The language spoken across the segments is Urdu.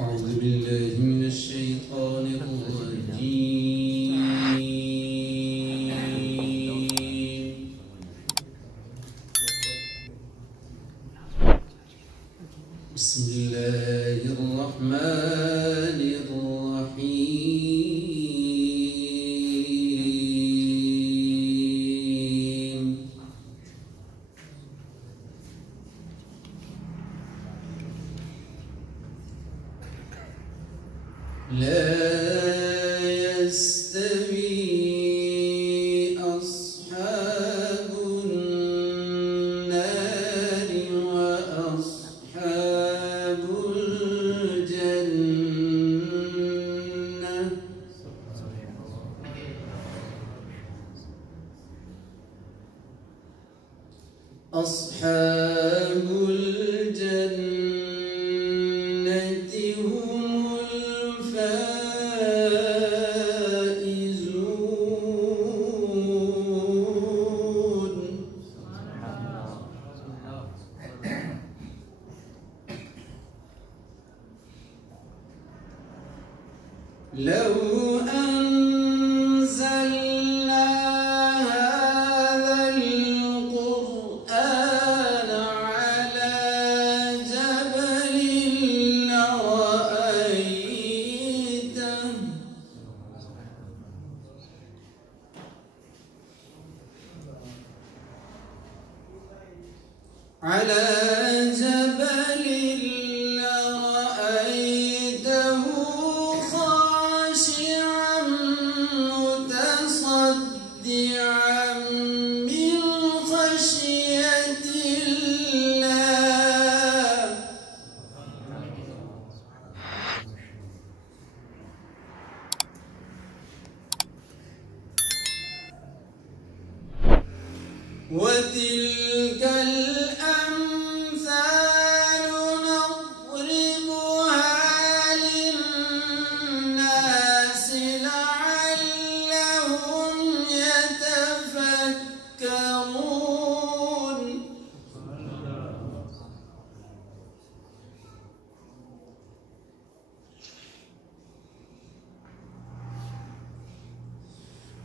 أعوذ بالله من الشيطان الرجيم. بسم الله الرحمن الرحيم. لا يستوي أصحاب النار وأصحاب الجنة. أصحاب الجنة هم الفائزون. لو أنزلنا هذا القرآن على جبل لرأيته خاشعا متصدعا من خشية الله. وتلك الأمثال نضربها للناس لعلهم يتفكرون.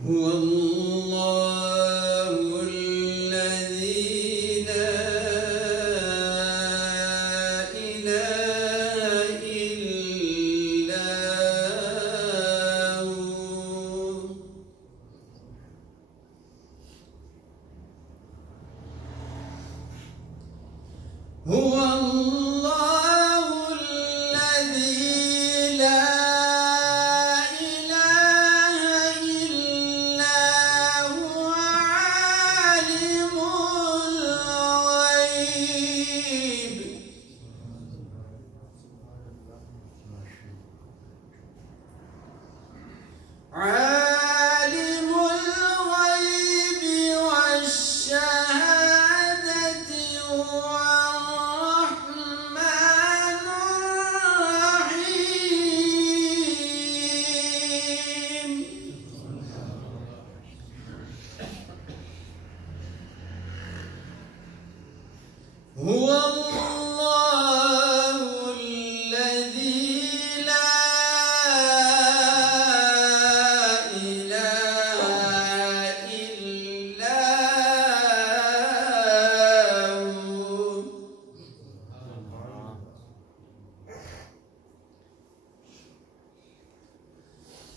هو الله الذي لا إله إلا هو. هو الله الذي لا عالم الغيب والشهادة هو الرحمن الرحيم. هو الله الذي لا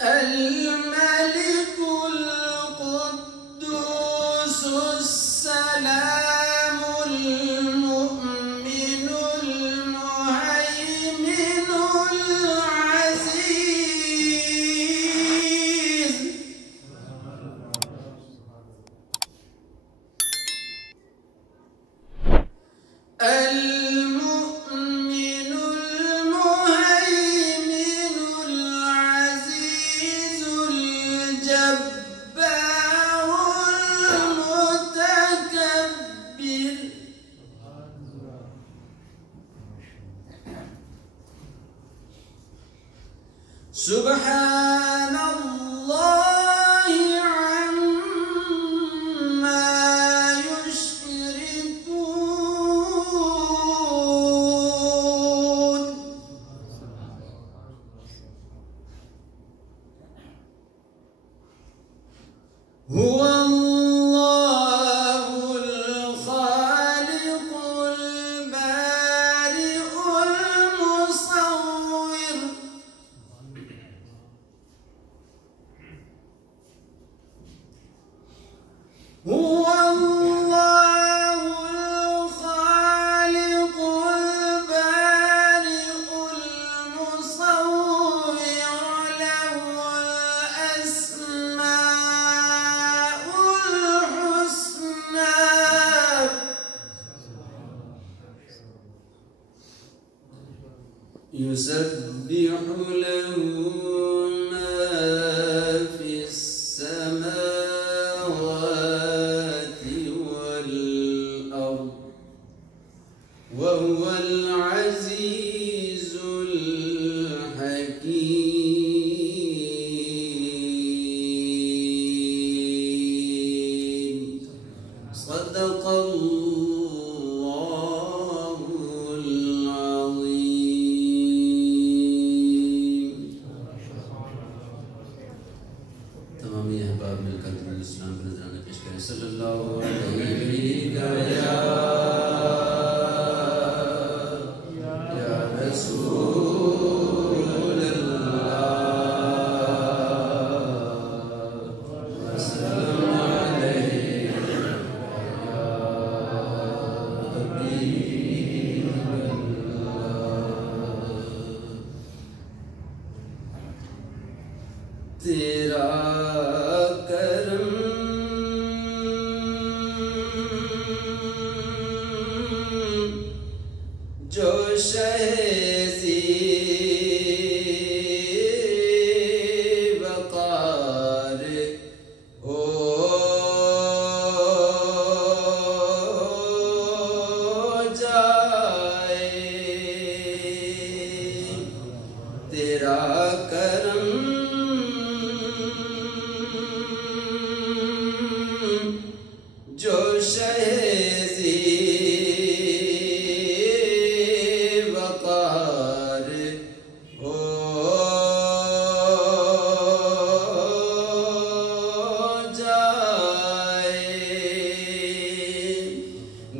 الملك القدوس السلام المؤمن المهيمن العزيز. المؤمن المهيمن العزيز الجبار المتكبر. سبحان الله عما يشركون. يسبح له ما في السماوات والأرض وهو العزيز الحكيم. صدق الله العظيم. تمام احباب مل کر درود السلام پر نذرانہ پیش کریں. صلی اللہ علیہ یا رسول اللہ وسلم علیہ یا حبیب اللہ. تیرا کرم جو شہزی وقار ہو جائے. تیرا کرم جو شہزی وقار ہو جائے.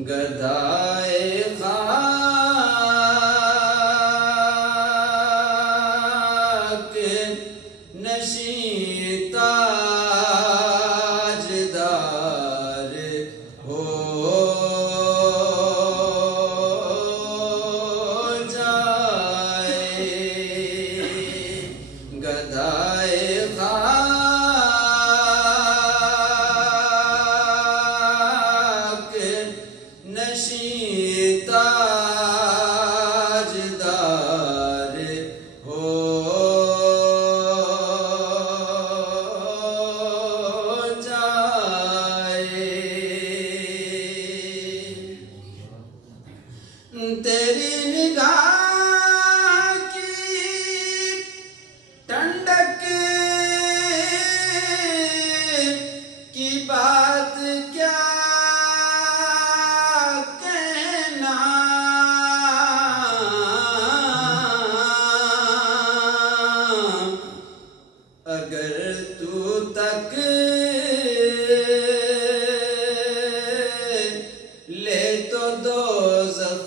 گدائے خاک نشین تاجدار ہو جائے. گدائے خاک نشین تاجدار ہو جائے. تیری نگاہ کی ٹھنڈک کی بات کیا کہنا. اگر تو تک لے تو دوزخ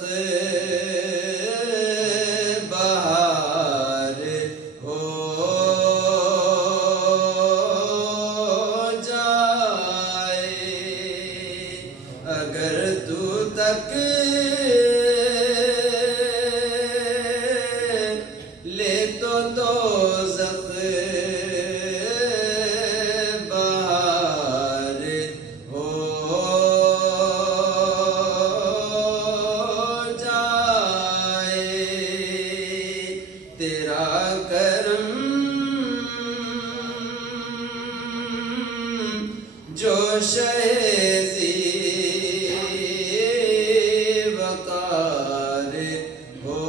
بہار ہو جائے. اگر تو تک لے تو دوزخ بہار ہو جائے. تیرا کرم جو شہزی وقار ہو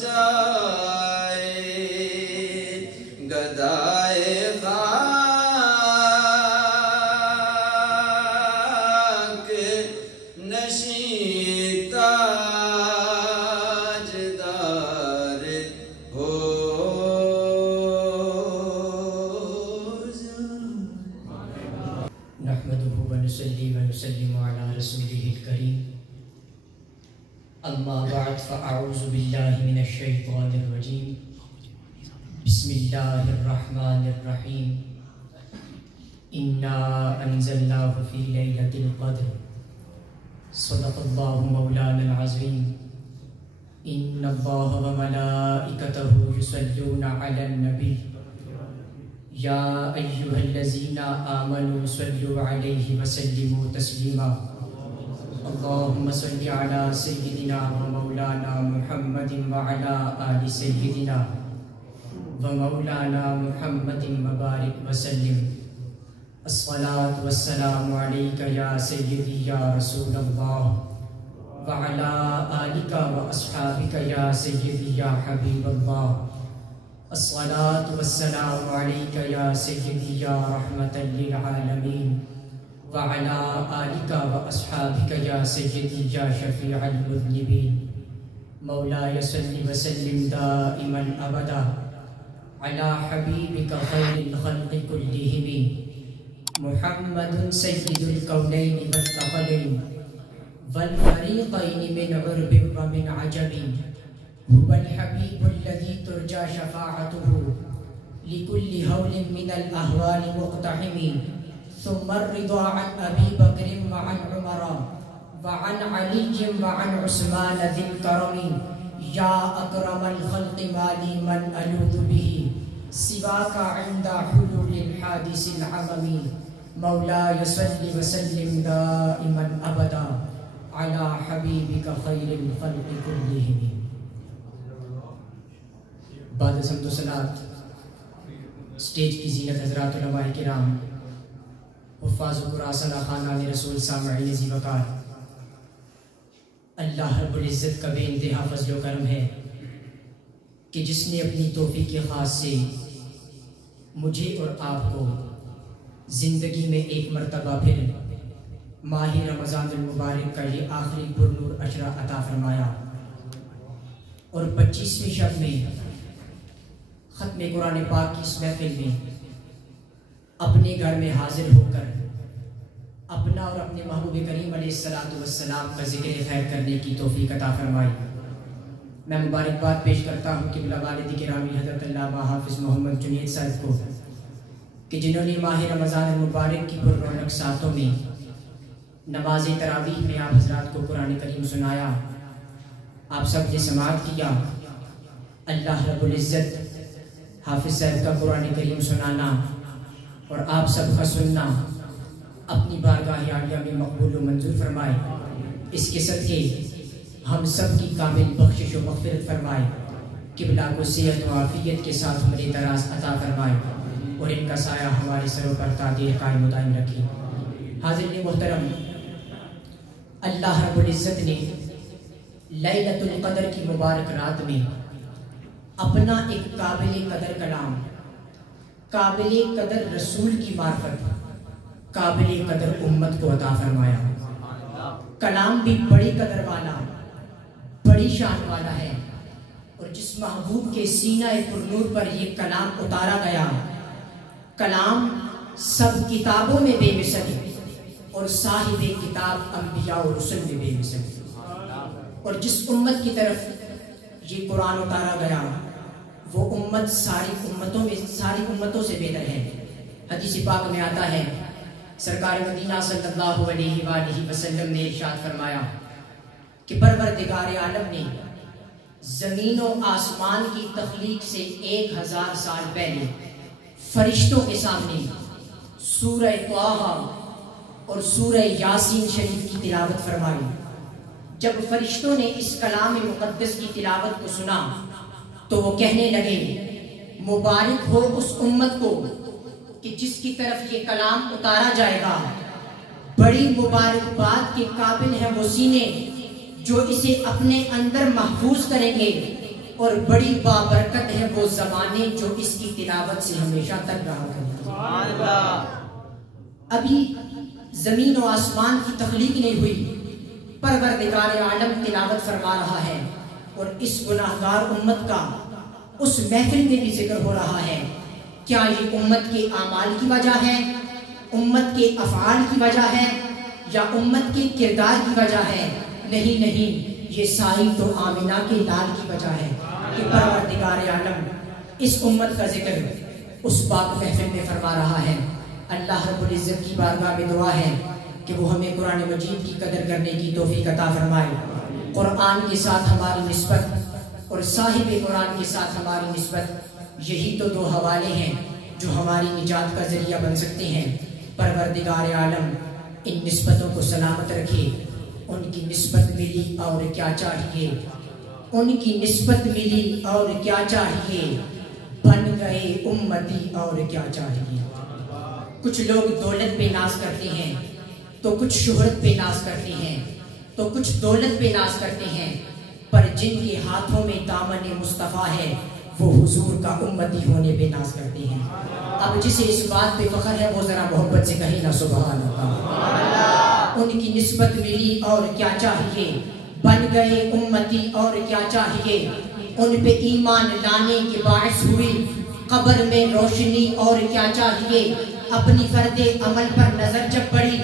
جائے. گدائے خاک نشین تاجدار ہو جائے. نحمده ونصلي ونسلم على رسوله الكريم. أما بعد فأعوذ بالله من الشيطان الرجيم. بسم الله الرحمن الرحيم. إنا أنزلناه في ليلة القدر. صدق الله مولانا العظيم. إن الله وملائكته يصلون على النبي. يا أيها الذين آمنوا صلوا عليه وسلموا تسليما. اللهم صل على سيدنا ومولانا محمد وعلى آل سيدنا ومولانا محمد وبارك وسلم. الصلاة والسلام عليك يا سيدي يا رسول الله وعلى آلك وأصحابك يا سيدي يا حبيب الله. الصلاة والسلام عليك يا سيدي يا رحمة للعالمين وعلى آلك وأصحابك يا سيدي يا شفيع المذنبين. مولاي صل وسلم دائما أبدا على حبيبك خير الخلق كلهم محمد سيد الكونين والثقلين والفريقين من عرب ومن عجب. هو الحبيب الذي ترجى شفاعته لكل هول من الأهوال مقتحم. ثم الرضا عن أبي بكر وعن عمر وعن علي وعن عثمان ذي الكرم. يا أكرم الخلق ما لي من ألوذ به سواك عند حلول الحادث العظم. مولاي صل وسلم دائما أبدا على حبيبك خير الخلق كلهم. بعد حمد و صلات اسٹیج کی زینت حضرات علماء کرام، حفاظ و قراسنہ خانان رسول سامعین ذی وقار، اللہ رب العزت کا بے انتہا فضل و کرم ہے کہ جس نے اپنی توفیق خاص سے مجھے اور آپ کو زندگی میں ایک مرتبہ پھر ماہ رمضان المبارک کا یہ آخری پرنور عشرہ عطا فرمایا، اور 25ویں شب میں ختم قرآن پاک کی اس محفل میں اپنے گھر میں حاضر ہو کر اپنا اور اپنے محبوب کریم علیہ السلام کا ذکر خیر کرنے کی توفیق عطا فرمائی. میں مبارکباد پیش کرتا ہوں قبلہ والد گرامی حضرت علامہ حافظ محمد جنید صاحب کو کہ جنہوں نے ماہ رمضان المبارک کی پر رونق ساتوں میں نماز تراویح میں آپ حضرات کو قرآن کریم سنایا، آپ سب نے سماعت کیا. اللہ رب العزت حافظ صاحب کا قرآن کریم سنانا اور آپ سب کا سننا اپنی بارگاہ عالیہ میں مقبول و منظور فرمائے. اس کے صدقے ہم سب کی کامل بخشش و مغفرت فرمائے. قبلہ کو صحت و عافیت کے ساتھ عمر دراز عطا فرمائے اور ان کا سایہ ہمارے سروں پر تعدیر قائم و دائم رکھے. حاضرین محترم، اللہ رب العزت نے لیلۃ القدر کی مبارک رات میں اپنا ایک قابل قدر کلام، قابل قدر رسول کی معرفت، قابل قدر امت کو عطا فرمایا. کلام بھی بڑی قدر والا، بڑی شان والا ہے، اور جس محبوب کے سینہ پر نور پر یہ کلام اتارا گیا، کلام سب کتابوں میں بے مثل اور صاحب کتاب انبیاء و رسل میں بے مثل. اور جس امت کی طرف یہ قرآن اتارا گیا وہ امت ساری امتوں سے بہتر ہے. حدیث پاک میں آتا ہے، سرکار مدینہ صلی اللہ علیہ وآلہ وسلم نے ارشاد فرمایا کہ پروردگار عالم نے زمین و آسمان کی تخلیق سے 1000 سال پہلے فرشتوں کے سامنے سورہ طٰہٰ اور سورہ یاسین شریف کی تلاوت فرمائی. جب فرشتوں نے اس کلام مقدس کی تلاوت کو سنا تو وہ کہنے لگے، مبارک ہو اس امت کو کہ جس کی طرف یہ کلام اتارا جائے گا. بڑی مبارکباد کے قابل ہیں وہ سینے جو اسے اپنے اندر محفوظ کریں گے، اور بڑی بابرکت ہے وہ زبانیں جو اس کی تلاوت سے ہمیشہ تک رہا کریں گے. ابھی زمین و آسمان کی تخلیق نہیں ہوئی، پروردگار عالم تلاوت فرما رہا ہے، اور اس گناہگار امت کا اس محفل میں بھی ذکر ہو رہا ہے. کیا یہ امت کے اعمال کی وجہ ہے، امت کے افعال کی وجہ ہے، یا امت کے کردار کی وجہ ہے؟ نہیں نہیں، یہ ساری تو آمنہ کے لال کی وجہ ہے کہ پروردگار عالم اس امت کا ذکر اس پاک محفل میں فرما رہا ہے. اللہ رب العزت کی بارگاہ میں دعا ہے کہ وہ ہمیں قرآن مجید کی قدر کرنے کی توفیق عطا فرمائے. قرآن کے ساتھ ہماری نسبت اور صاحب قرآن کے ساتھ ہماری نسبت، یہی تو دو حوالے ہیں جو ہماری نجات کا ذریعہ بن سکتے ہیں. پروردگار عالم ان نسبتوں کو سلامت رکھے، ان کی نسبت ملی اور کیا چاہیے، ان کی نسبت ملی اور کیا چاہیے، بن گئے امتی اور کیا چاہیے۔ کچھ لوگ دولت پہ ناز کرتے ہیں تو کچھ شہرت پہ ناز کرتے ہیں تو کچھ دولت پہ ناز کرتے ہیں، پر جن کے ہاتھوں میں دامن مصطفیٰ ہے وہ حضور کا امتی ہونے پہ ناز کرتے ہیں۔ اب جسے اس بات پہ فخر ہے وہ ذرا محبت سے کہیں نا سبحان اللہ۔ ان کی نسبت ملی اور کیا چاہیے، بن گئے امتی اور کیا چاہیے، ان پہ ایمان لانے کے باعث ہوئی قبر میں روشنی اور کیا چاہیے، اپنی فرد عمل پر نظر جب پڑی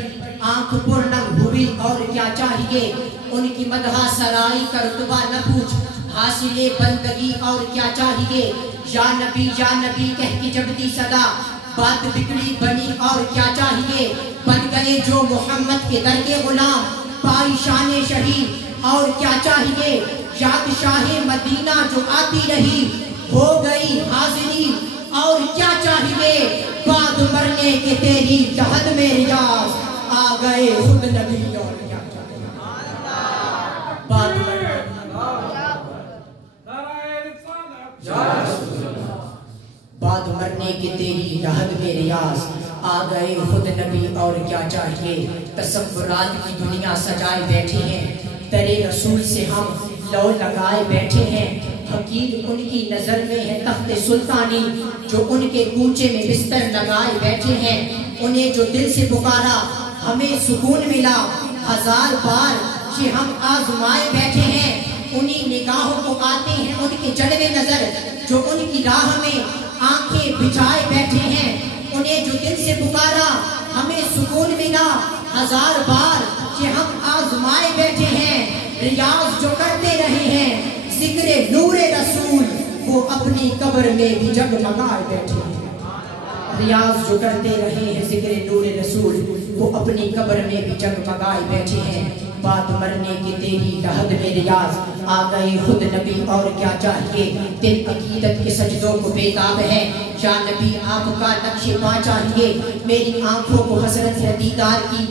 آنکھ پر نم ہوئی اور کیا چاہیے، ان کی مدح سرائی کا رتبہ نہ پوچھ حاصل بندگی اور کیا چاہیے، یا نبی کہہ کے جب دی صدا بات بگڑی بنی اور کیا چاہیے، بن گئے جو محمد کے در کے غلام پائی شان شہید اور کیا چاہیے، یاد شاہ مدینہ جو آتی رہی ہو گئی حاضری اور کیا چاہیے، بعد مرنے کے تیری جہد میں ریاض آ گئے خود نبی اور کیا چاہیے، بعد مرنے کے تیری جہد میں ریاض آ گئے خود نبی اور کیا چاہیے۔ تصورات کی دنیا سجائے بیٹھے ہیں، در رسول سے ہم لو لگائے بیٹھے ہیں، حقیق ان کی نظر میں ہے تخت سلطانی جو ان کے کوچے میں بستر لگائے بیٹھے ہیں، انہیں جو دل سے پکارا ہمیں سکون ملا، ہزار بار یہ ہم آزمائے بیٹھے ہیں، انہی نگاہوں کو آتے ہیں ان کے جلوے نظر جو ان کی راہ میں آنکھیں بچھائے بیٹھے ہیں، انہیں جو دل سے پکارا ہمیں سکون ملا، ہزار بار یہ ہم آزمائے بیٹھے ہیں، ریاض جو کرتے رہے ہیں ذکر نور رسول وہ اپنی قبر میں بھی جگمگائے بیٹھے ہیں، ریاض جو کرتے رہے ہیں ذکر نور رسول وہ اپنی قبر میں بھی جگمگائے بیٹھے ہیں، بات مرنے کی تیری لحد میں ریاض آ گئی خود نبی اور کیا چاہیے، دل عقیدت کے سجدوں کو بیتاب ہے، یا نبی آپ کا نقش پا چاہیے، میری آنکھوں کو حسرت ہے دیدار کی،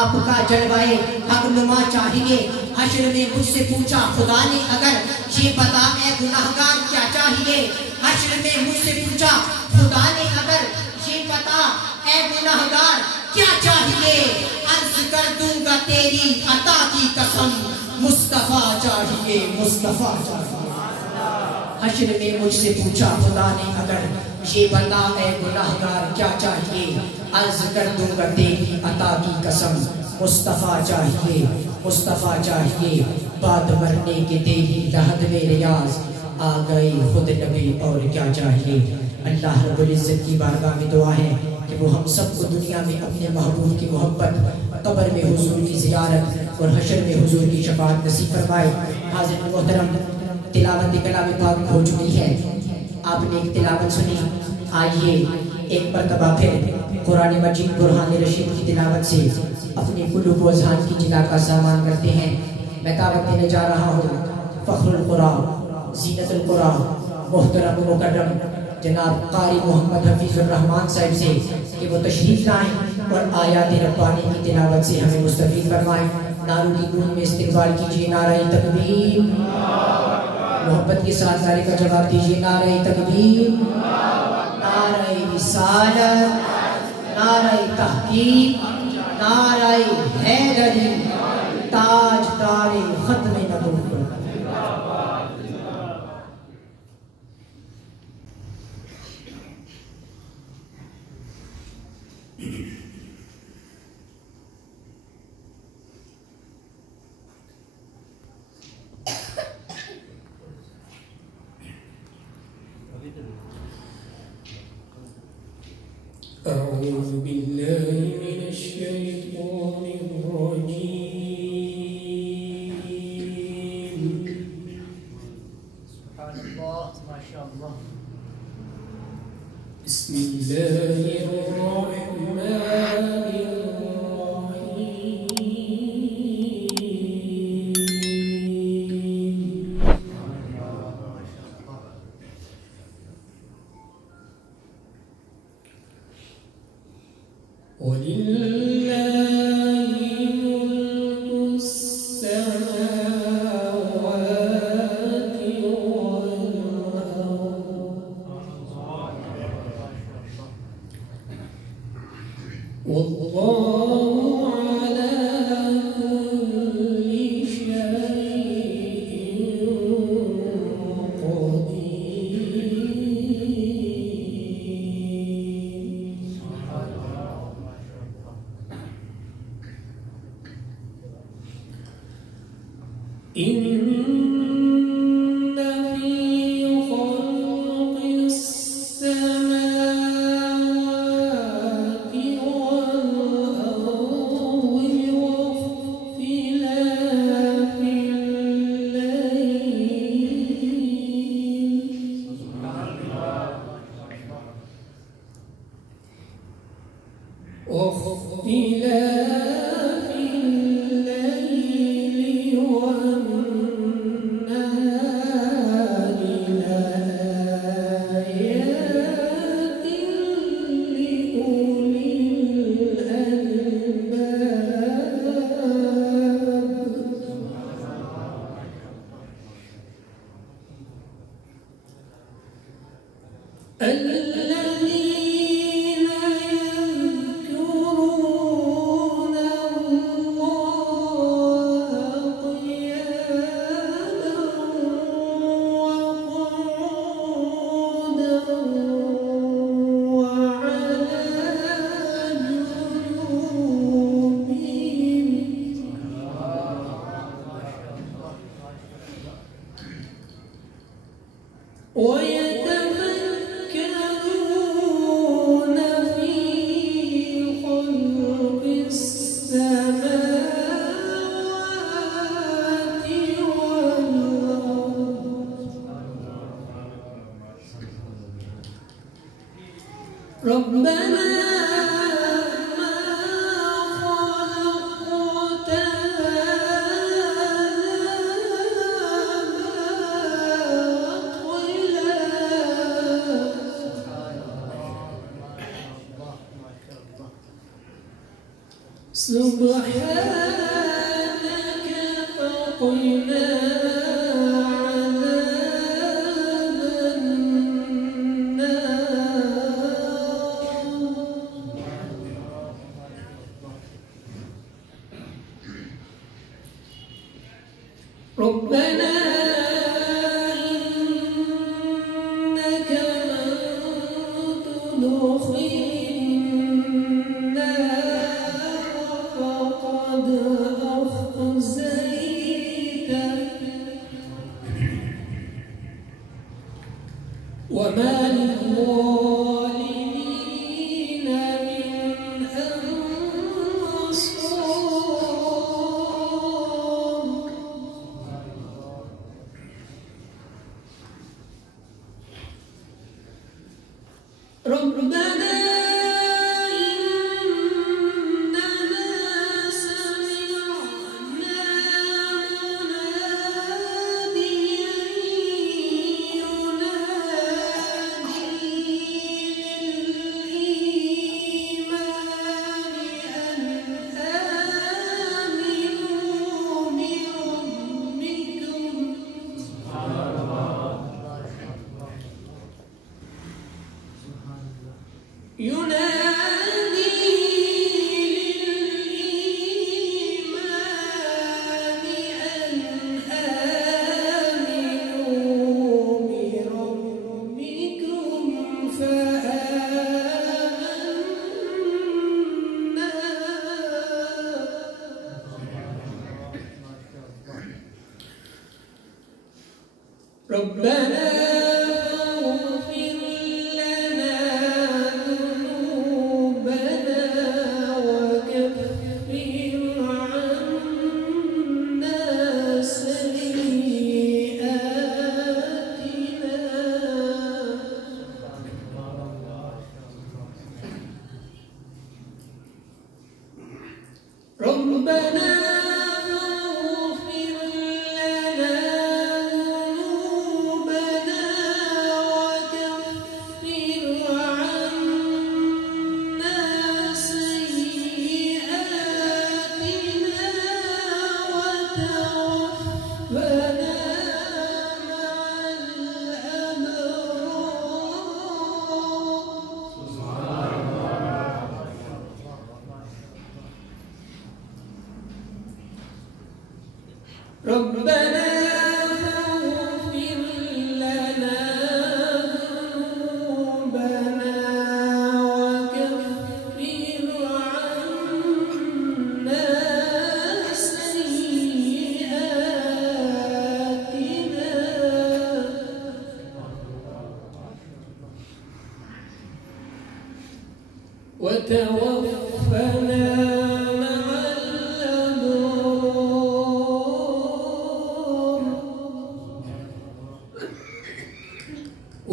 آپ کا جلوائے حق نما چاہیے، حشر میں مجھ سے پوچھا خدا نے اگر یہ بتا اے گناہگار کیا چاہیے، حشر میں مجھ سے پوچھا خدا نے اگر یہ بتا اے گناہگار کیا چاہیے، عرض کر دوں گا تیری عطا کی قسم مصطفیٰ چاہیے، مصطفیٰ چاہیے۔ حشر میں مجھ سے پوچھا خدا نے اگر یہ بتا اے گناہگار کیا چاہیے، عرض کر دوں گا تیری عطا کی قسم مصطفیٰ چاہیے، مصطفیٰ چاہیے، بعد مرنے کے تیری لحد میں ریاض آ گئی خود نبی اور کیا چاہیے۔ اللہ رب العزت کی بارگاہ میں دعا ہے کہ وہ ہم سب کو دنیا میں اپنے محبوب کی محبت، قبر میں حضور کی زیارت اور حشر میں حضور کی شفاعت نصیب فرمائے۔ حاضر محترم، تلاوت کلام پاک ہو چکی ہے، آپ نے ایک تلاوت سنی، آئیے ایک مرتبہ پھر قرآن مجید برہان رشید کی تلاوت سے اپنے قلوب و اذہان کی جلا کا سامان کرتے ہیں۔ میں دعوت دینے جا رہا ہوں فخر القرآن، زینت القرآن، محترم مکرم جناب قاری محمد حفیظ الرحمن صاحب سے کہ وہ تشریف لائیں اور آیات ربانی کی تلاوت سے ہمیں مستفید فرمائیں۔ نعروں کی گونج میں استقبال کیجیے نعرہ تکبیر، محبت کے ساتھ نعرے کا جواب دیجیے نعرہ تکبیر، نعرہ رسالت، نعرہ تحقیق، نعرہ حیدری، تاجدار ختم نبوت۔ أعوذ بالله من الشيطان الرجيم، سبحان اللہ، ماشاء اللہ۔ بسم الله الرحمن ولله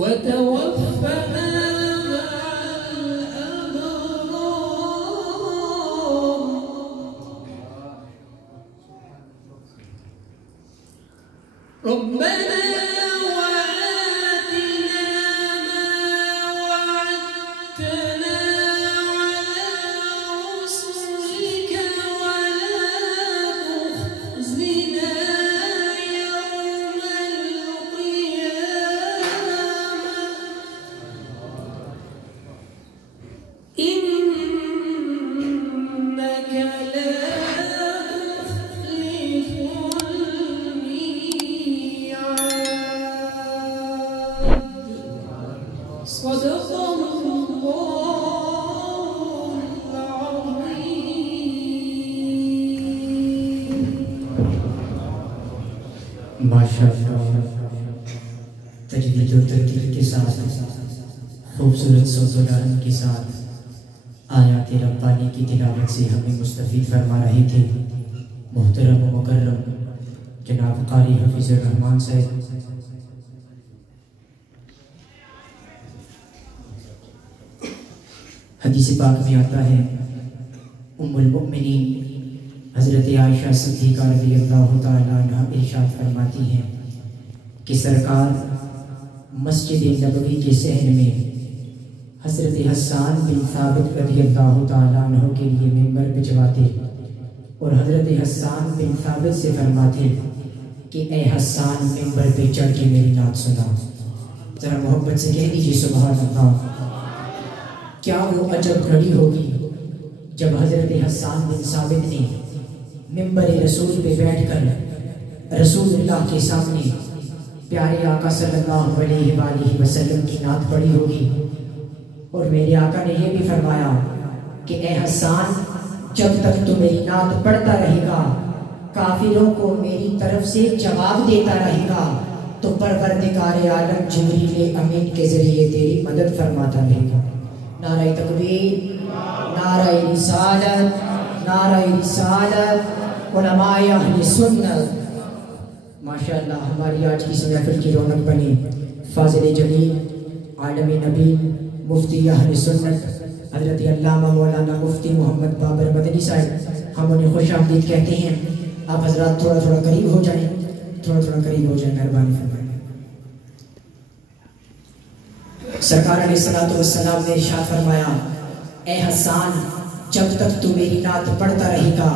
وتوفنا مع الأبرار ربنا وآتنا ما وعدتنا على رسلك ولا تخزنا يوم القيامة إنك لا تخلف الميعاد صدق الله العظيم ماشاءاللہ تجوید و ترتیل کے ساتھ خوبصورت صوت و لحن کے ساتھ آیات ربانی کی تلاوت سے ہمیں مستفید فرما رہے تھے محترم و مکرم جناب قاری حفیظ الرحمان صاحب. حدیث پاک میں آتا ہے ام المؤمنین حضرت عائشہ صدیقہ رضی اللہ تعالیٰ عنہ ارشاد فرماتی ہیں کہ سرکار مسجد نبوی کے صحن میں حضرت حسان بن ثابت رضی اللہ تعالیٰ عنہ کے لیے ممبر بچھواتے اور حضرت حسان بن ثابت سے فرماتے کہ اے حسان ممبر پہ چڑھ کے میری نعت سنا. ذرا محبت سے کہہ دیجیے سبحان اللہ. کیا وہ عجب گھڑی ہوگی جب حضرت حسان بن ثابت نے ممبر رسول پہ بیٹھ کر رسول اللہ کے سامنے پیارے آقا صلی اللہ علیہ وآلہ وسلم کی نعت پڑھی ہوگی اور میرے آقا نے یہ بھی فرمایا کہ اے حسان جب تک تو میری نعت پڑھتا رہے گا کافروں کو میری طرف سے جواب دیتا رہے گا تو پروردگار عالم جبریل امین کے ذریعے تیری مدد فرماتا رہے گا. نعرہ تکبیر، نعرہ رسالت، نعرہ رسالت، علماء اہل سنت. ماشاءاللہ ہماری آج کی محفل کی رونق بنی فاضل جلیل عالم نبی مفتی اہل سنت حضرت علامہ مولانا مفتی محمد بابر مدنی صاحب. ہم انہیں خوش آمدید کہتے ہیں. آپ حضرات تھوڑا تھوڑا قریب ہو جائیں، تھوڑا تھوڑا قریب ہو جائیں، مہربانی فرمائیں. سرکار علیہ السلام نے ارشاد فرمایا اے حسان جب تک تو میری نعت پڑھتا رہے گا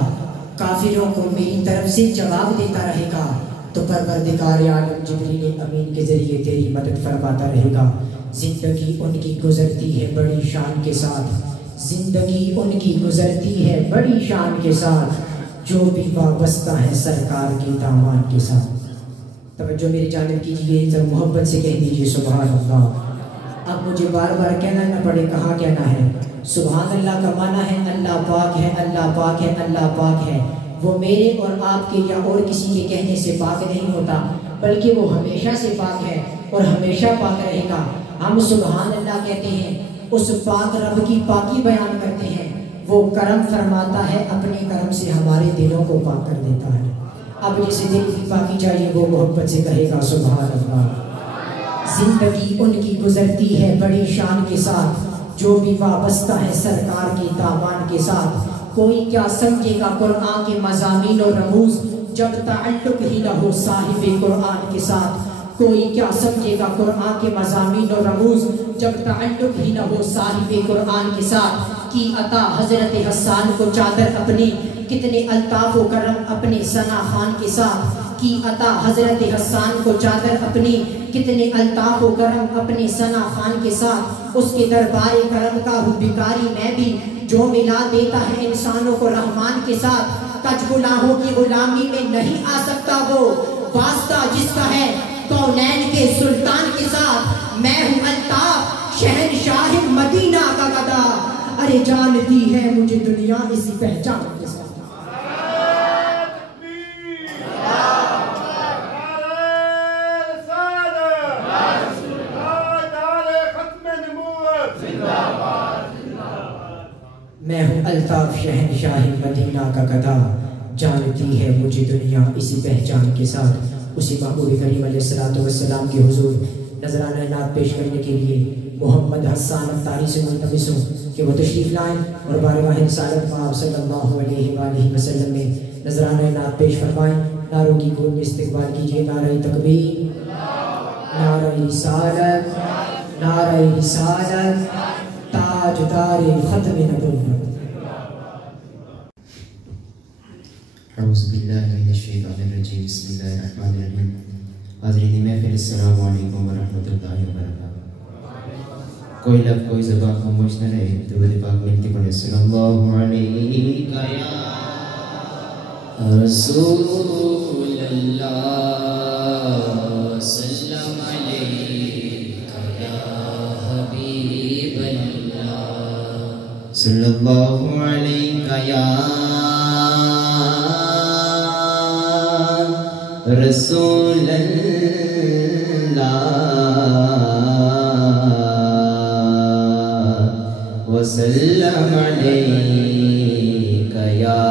کافروں کو میری طرف سے جواب دیتا رہے گا تو پروردگار عالم جبریل امین کے ذریعے تیری مدد فرماتا رہے گا. زندگی ان کی گزرتی ہے بڑی شان کے ساتھ، زندگی ان کی گزرتی ہے بڑی شان کے ساتھ جو بھی وابستہ ہے سرکار کے دامان کے ساتھ. توجہ میری جانب کیجیے، ذرا محبت سے کہہ دیجیے سبحان اللہ. اب مجھے بار بار کہنا نہ پڑے کہاں کہنا ہے. سبحان اللہ کا معنی ہے اللہ پاک ہے، اللہ پاک ہے، اللہ پاک ہے. وہ میرے اور آپ کے یا اور کسی کے کہنے سے پاک نہیں ہوتا بلکہ وہ ہمیشہ سے پاک ہے اور ہمیشہ پاک رہے گا. ہم سبحان اللہ کہتے ہیں، اس پاک رب کی پاکی بیان کرتے ہیں. وہ کرم فرماتا ہے، اپنے کرم سے ہمارے دلوں کو پاک کر دیتا ہے. اب جسے دل کی پاکی چاہیے وہ محبت سے کہے گا سبحان اللہ. زندگی ان کی گزرتی ہے بڑی شان کے ساتھ جو بھی وابستہ ہے سرکار کے دامان کے ساتھ. کوئی کیا سمجھے گا قرآن کے مضامین اور رموز جب تعلق ہی نہ ہو صاحب قرآن کے ساتھ. کوئی کیا سمجھے گا قرآن کے مضامین اور رموز جب تعلق ہی نہ ہو صاحب قرآن کے ساتھ. کی عطا حضرت حسان کو چادر اپنی کتنے الطاف و کرم اپنے ثنا خان کے ساتھ. کی عطا حضرت حسان کو چادر اپنی کتنے الطاف و کرم اپنے ثنا خان کے ساتھ. اس کے دربار کرم کا ہوں بھکاری میں بھی جو ملا دیتا ہے انسانوں کو رحمان کے ساتھ. کچھ گناہوں کی غلامی میں نہیں آ سکتا وہ واسطہ جس کا ہے کونین کے سلطان کے ساتھ. میں ہوں الطاف شہنشاہ مدینہ کا گدا، ارے جانتی ہے مجھے دنیا اسی پہچان کے ساتھ. میں ہوں الطاف شہنشاہ مدینہ کا گدا، جانتی ہے مجھے دنیا اسی پہچان کے ساتھ. اسی محبوب کریم علیہ السلام کے حضور نذرانہ نعت پیش کرنے کے لیے محمد حسان اختاری سے ملتمس ہوں کہ وہ تشریف لائیں اور بارگاہ رسالت آپ صلی اللہ علیہ وآلہ وسلم میں نذرانہ نعت پیش فرمائیں۔ نعروں کی گود میں استقبال کیجیے۔ نعرہ تکبیر، نعرہ رسالت، نعرہ رسالت، تاجدار ختم نبوت۔ اعوذ باللہ من الشیطان الرجیم، بسم اللہ الرحمن الرحیم۔ حاضرین محفل، السلام علیکم ورحمۃ اللہ وبرکاتہ۔ کوئی لب کوئی زبان خاموش نہ رہے، درود پاک ملتی پڑھے۔ صلی اللہ علیہ یا رسول اللہ، سلام علیکہ یا حبیب اللہ، صلی اللہ علیہ یا رسول اللہ، وسلم علیکہ یا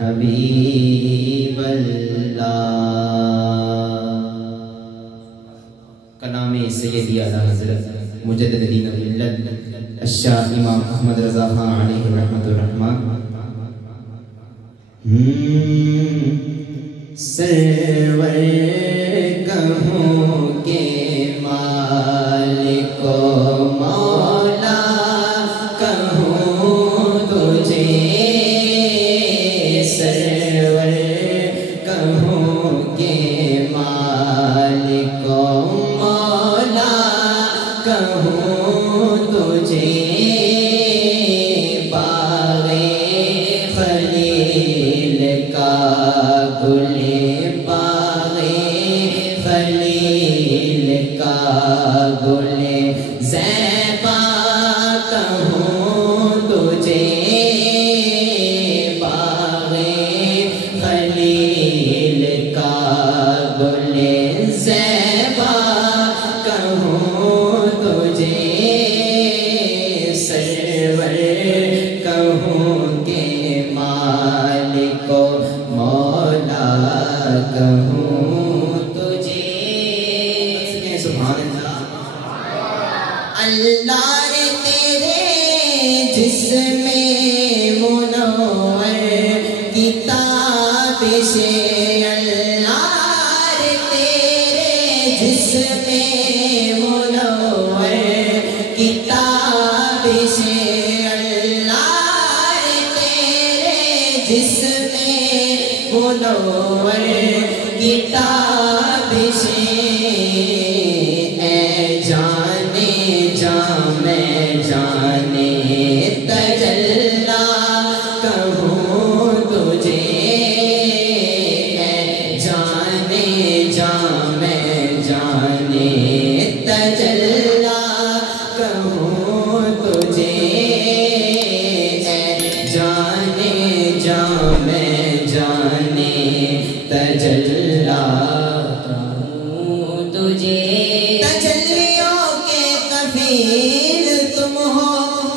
حبیب اللہ۔ کلام سیدی اعلیٰ حضرت مجدد دین ملت الشاہ امام احمد رضا خان علیہ رحمۃ الرحمٰن۔ سرور کہوں کہ مالک و مولا کہوں تجھے، سرور کہوں کہ مالک و مولا کہوں تجھے، باغ خلیل کا گل، باغ خلیل کا گل زیبا کہوں تجھے، باغ خلیل کا گل زیبا کہوں تجھے، سرور کہوں کہ مالک و مولا کہوں تجھے۔ سبحان اللہ۔ اللہ نے تیرے جسم منور کتاب سے، اللہ نے تیرے جسم منور کتاب سے، اللہ نے تیرے جسم منور کتاب سے، اے جانے جاں میں جانے تجلا کہوں تجھے، اے جانے جاں میں جانے تجلا کہوں تجھے، اے جانے جاں میں جانے تجلا کہوں تجھے، تجلیوں کے کفیل تم ہو،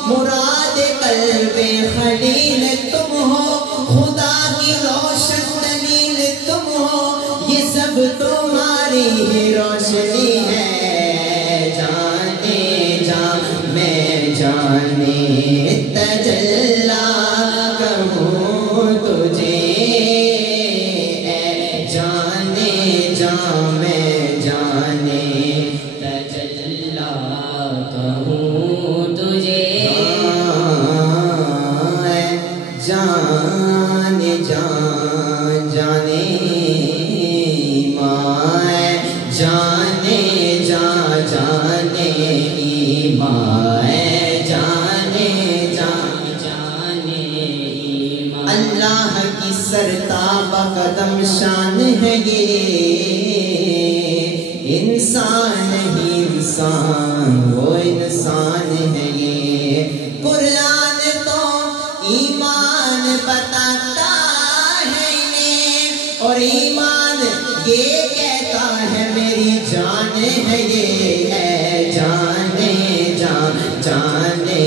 مراد قلب خلیل تم ہو، خدا کی روشن دلیل تم ہو، یہ سب تمہاری ہی روشنی ہے، جانے جاں میں جانے تجلا کہوں تجھے، اے جانے جاں میں جانے تجلا کہوں تجھے، جان جان جانے ماں، جانے جان جانے ماں، جانے جان جانے ماں، اللہ کی سرتاب قدم شان ہے یہ، انسان نہیں انسان وہ انسان ہے یہ، قرآن تو ایمان بتاتا ہے انہیں، اور ایمان یہ کہتا ہے میری جان ہے یہ، اے جانے جان جانے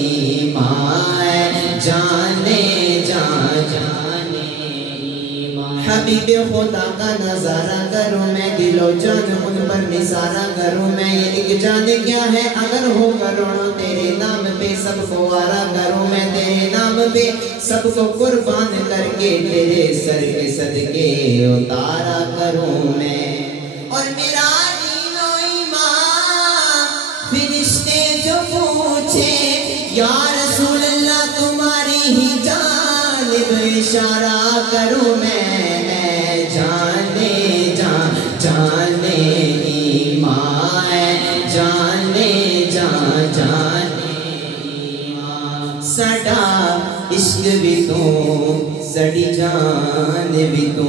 ایمان، جانے جان جانے ایمان، حبیب خدا کا نظارہ کروں میں، دل و جان ان پر نثارہ کروں میں، ایک جان کیا ہے اگر ہو کروڑوں، تیرے نام پہ سب کو وارا کروں میں، تیرے نام پہ سب کو قربان کر کے تیرے سر کے صدقے اتارا کروں میں۔ اور میرا دین و ایمان فرشتے جو پوچھے یا رسول اللہ تمہاری ہی جانب اشارہ کروں میں، جانے جانے ایمان، جانے جانے ایمان، ساڈا عشق بھی تو سڑی جان بھی تو،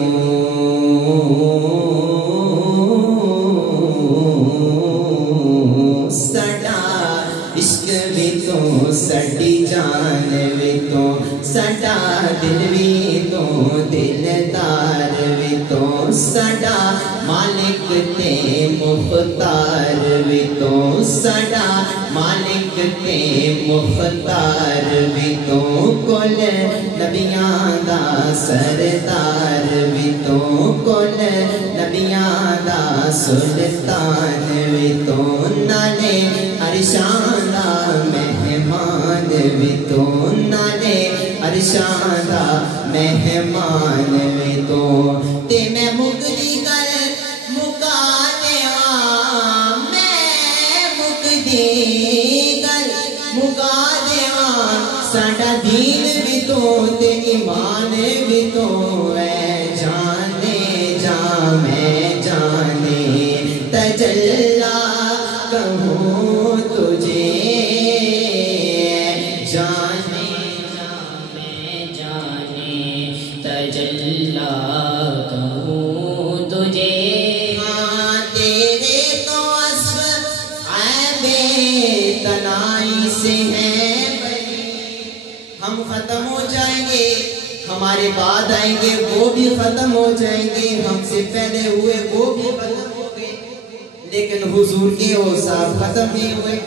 ساڈا عشق بھی تو سڑی جان بھی تو، ساڈا دل بھی تو دلدار بھی تو، ساڈا مالک تے مختار بھی تو، ساڈا مالک تے مختار بھی تو، کل نبیاں دا سردار بھی تو، کل نبیاں دا سلطان بھی تو، نالے عرشاں دا مہمان بھی تو، نالے عرشاں دا مہمان بھی تو، تے میں مکدی کر مکا دیواں، میں مکدی کر مکا دیواں، ساڈا دین بھی تو تے ایمان بھی تو ہے، جانے جا میں جانے تجلا کہوں تجھے، جانے جا میں جانے تجلا کہوں تجھے، ہاں تیرے تو وصف عیب تنائی سے ہیں بری، ہم ختم ہو جائیں گے، ہمارے بعد آئیں گے وہ بھی ختم ہو جائیں گے، ہم سے پہلے ہوئے وہ بھی ختم ہو گئے، لیکن حضور کے اوصاف ختم نہیں ہوئے،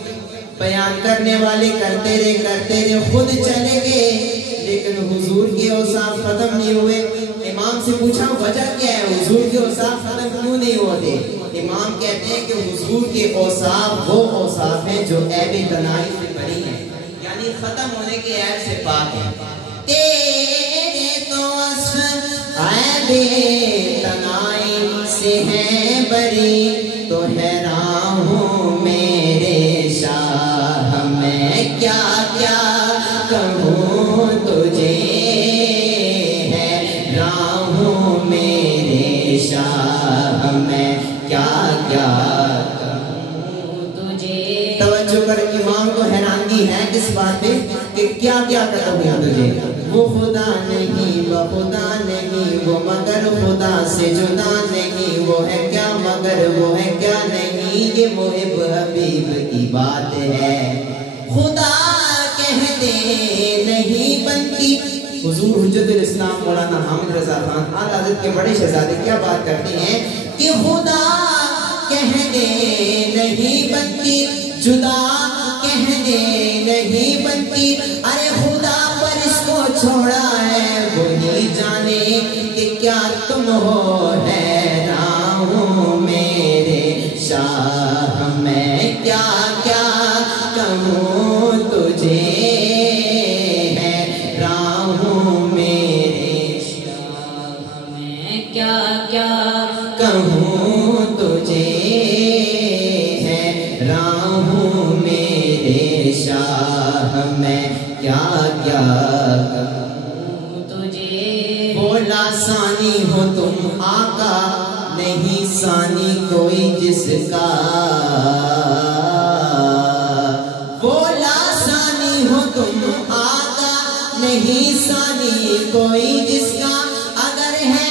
بیان کرنے والے کرتے رہے خود چلے گئے، لیکن حضور کے اوصاف ختم نہیں ہوئے۔ امام سے پوچھا وجہ کیا ہے، حضور کے اوصاف ختم کیوں نہیں ہوتے؟ امام کہتے ہیں کہ حضور کے اوصاف وہ اوصاف ہیں جو عیب تنائی سے بری ہیں، یعنی ختم ہونے کے عیب سے پاک ہیں۔ تیرے تو وصف عیب تنائی سے ہیں بری، تو حیران ہوں میرے شاہ میں کیا کیا کہوں تجھے، حیران ہوں میرے شاہ میں کیا کیا کہوں تجھے۔ توجہ کر، امام کو حیرانگی ہے کس بات پہ کہ کیا کیا کہوں تجھے، وہ خدا نہیں وہ خدا نہیں، وہ مگر خدا سے جدا نہیں، وہ ہے کیا مگر وہ ہے کیا نہیں، یہ محب حبیب کی بات ہے، خدا کہتے نہیں بنتی۔ حضور حجت الاسلام مولانا حامد رضا خان اعلیٰ حضرت کے بڑے شہزادے کیا بات کرتے ہیں کہ خدا کہتے نہیں بنتی، جدا کہتے نہیں بنتی، ارے خدا پر اس کو چھوڑا ہے وہی جانے کہ کیا تم ہو، حیران ہوں میرے شاہ میں کیا کیا کہوں تجھے، حیران ہوں میرے شاہ میں کیا کیا کہوں تجھے، حیران ہوں میرے شاہ میں کیا کیا کہوں تجھے۔ بولا ثانی ہو تم آقا، نہیں ثانی کوئی جس کا، بولا ثانی ہو تم آقا، نہیں ثانی کوئی جس کا، اگر ہے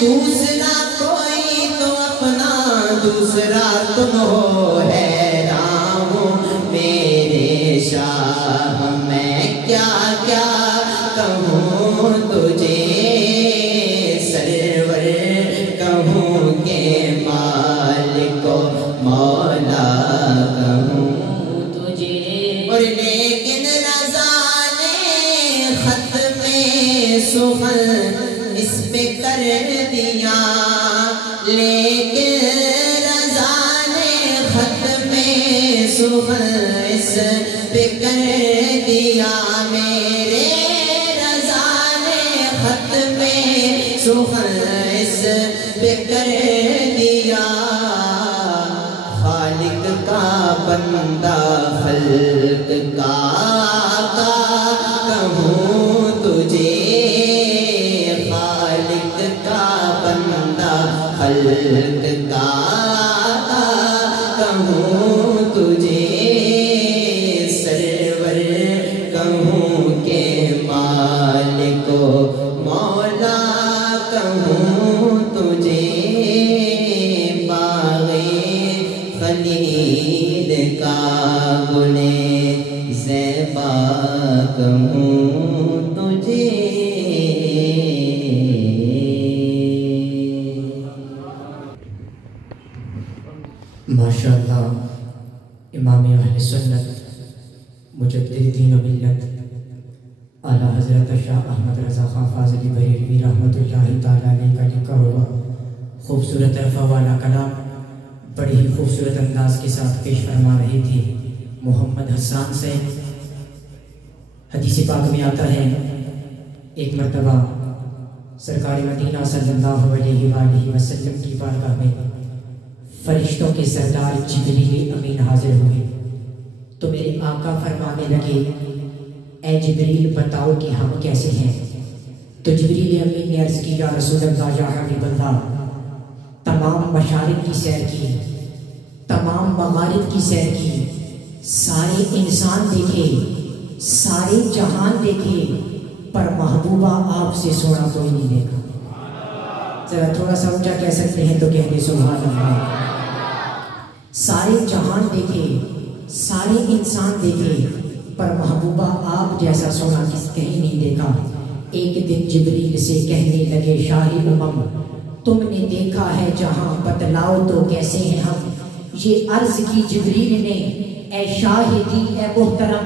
دوسرا کوئی تو اپنا دوسرا تم ہو، حیران ہوں میرے شاہ میں کیا کیا کہوں تجھے، سرور کہوں کہ مالک و مولا کہوں تجھے، اور لیکن رضا نے ختم سخن اس پہ کر دیا، لیکن رضا نے ختم سخن اس پہ کر دیا، میرے رضا نے ختم سخن اس پہ کر دیا، خالق کا بندہ خلق کا کہوں تجھے، خالق کا بندہ خلق کا کہوں تجھے، سرور کہوں کہ مالک و مولا کہوں تجھے، خلید کا گلے زیبا کہوں تجھے۔ ماشاءاللہ امام اہل سنت مجدد دین و ملت اعلیٰ حضرت شاہ احمد رضا خان فاضلی بریلوی رحمۃ اللہ تعالیٰ علیہ کا لکھا ہوا خوبصورت عرفہ والا کلام بڑی ہی خوبصورت انداز کے ساتھ پیش فرما رہی تھی محمد حسان سے۔ حدیث پاک میں آتا ہے ایک مرتبہ سرکار مدینہ صلی اللہ علیہ وآلہ وسلم کی بارگاہ میں فرشتوں کے سردار جبریل امین حاضر ہوئے تو میرے آقا فرمانے لگے اے جبریل بتاؤ کہ ہم کیسے ہیں؟ تو جبریل امین نے عرض کی یا رسول اللہ یا حبیب اللہ، تمام مشارق کی سیر کی، تمام مغارب کی سیر کی، سارے انسان دیکھے، سارے جہان دیکھے، پر محبوبہ آپ سے سونا کوئی نہیں دیکھا۔ ذرا تھوڑا سا اونچا کہہ سکتے ہیں تو کہہ دے سبحان اللہ۔ سارے جہان دیکھے، سارے انسان دیکھے، پر محبوبہ آپ جیسا سونا کہیں نہیں دیکھا۔ ایک دن جبریل سے کہنے لگے شاہی امم تم نے دیکھا ہے جہاں، بتلاؤ تو کیسے ہیں ہم؟ یہ عرض کی جبریل نے اے شاہدی اے محترم،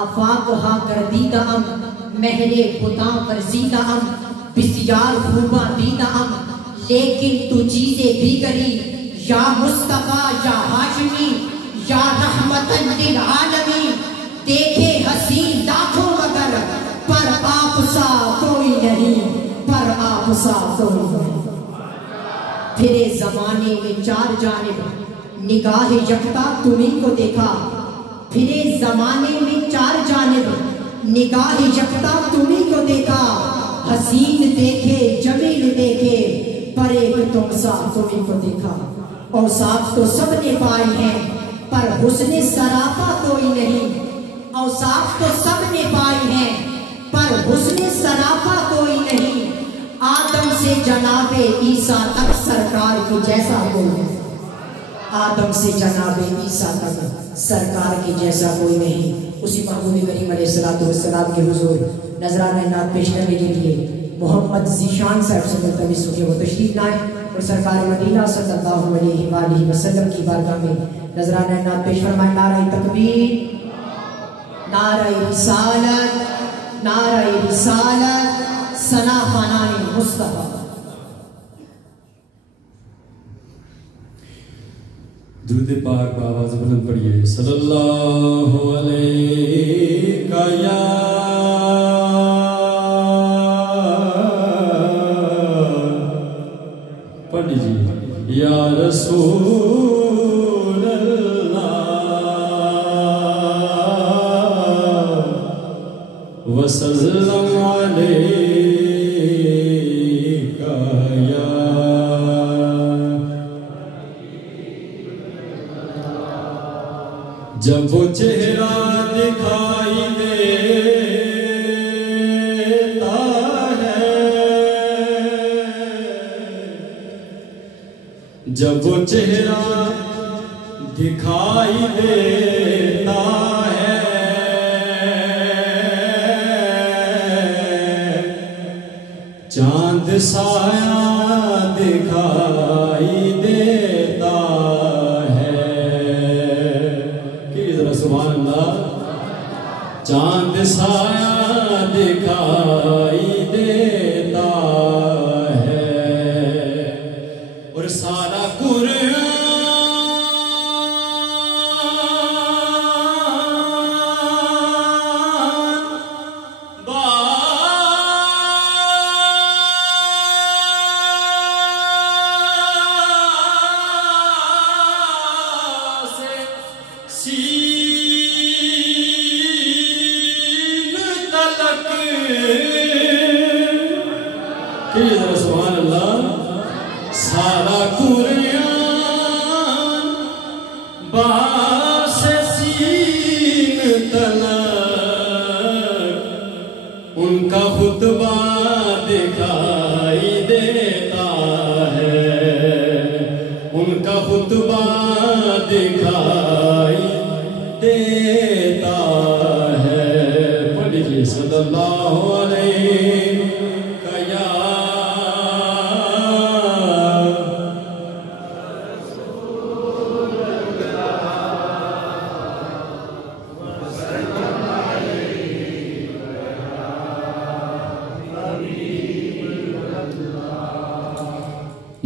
آفاق ہاں گردیدہ ام، مہر خدا ورزیدہ ام، بسیار خوباں دیدہ ام، لیکن تو چیزیں دیگری یا مصطفیٰ یا ہاشمی یا رحمتاً للعالمین، دیکھے حسین لاکھوں مگر پر آپ سا کوئی نہیں، پر آپ سا کوئی نہیں۔ پھرے زمانے میں چار جانب نگاہ یکتا تمہیں کو دیکھا، پھرے زمانے میں چار جانب نگاہ یکتا تمہیں کو دیکھا، حسین دیکھے جمیل دیکھے پر ایک تم سا تمہیں کو دیکھا۔ اوصاف تو سب نے پائی ہیں پر حسن سراپا کوئی نہیں، اوصاف تو سب نے پائی ہیں پر حسن سراپا کوئی نہیں، آدم سے جناب عیسیٰ تک سرکار کی جیسا کوئی نہیں، آدم سے جناب عیسیٰ تک سرکار کی جیسا کوئی نہیں۔ اسی محبوب کریم علیہ السلام کے حضور نذرانہ نعت پیش کرنے کے لیے محمد ذیشان صاحب سے ملتمس ہو کے وہ تشریف لائیں اور سرکار مدینہ صلی اللہ علیہ وآلہ وسلم کی بارگاہ میں نذرانہ نعت پیش فرمائیں۔ نعرہ تکبیر، نعرہ رسالت، نعرہ رسالت، ثنا خوانان مصطفیٰ۔ درود پاک بآواز بلند پڑھیے صلی اللہ علیہ یا پڑھ لیجیے یا رسول اللہ وسلم علیہ جب وہ چہرہ دکھائی دیتا ہے، جب وہ چہرہ دکھائی دیتا ہے، چاند سایہ دکھائی دیتا ہے، سبحان اللہ، چاند سایہ دکھائی دیتا کہ ذرا سبحان اللہ سارا قرآن باس سین تلک ان کا خطبہ دکھائی دیتا ہے، ان کا خطبہ دکھائی دیتا ہے۔ پڑھ لیجیے صلی اللہ علیہ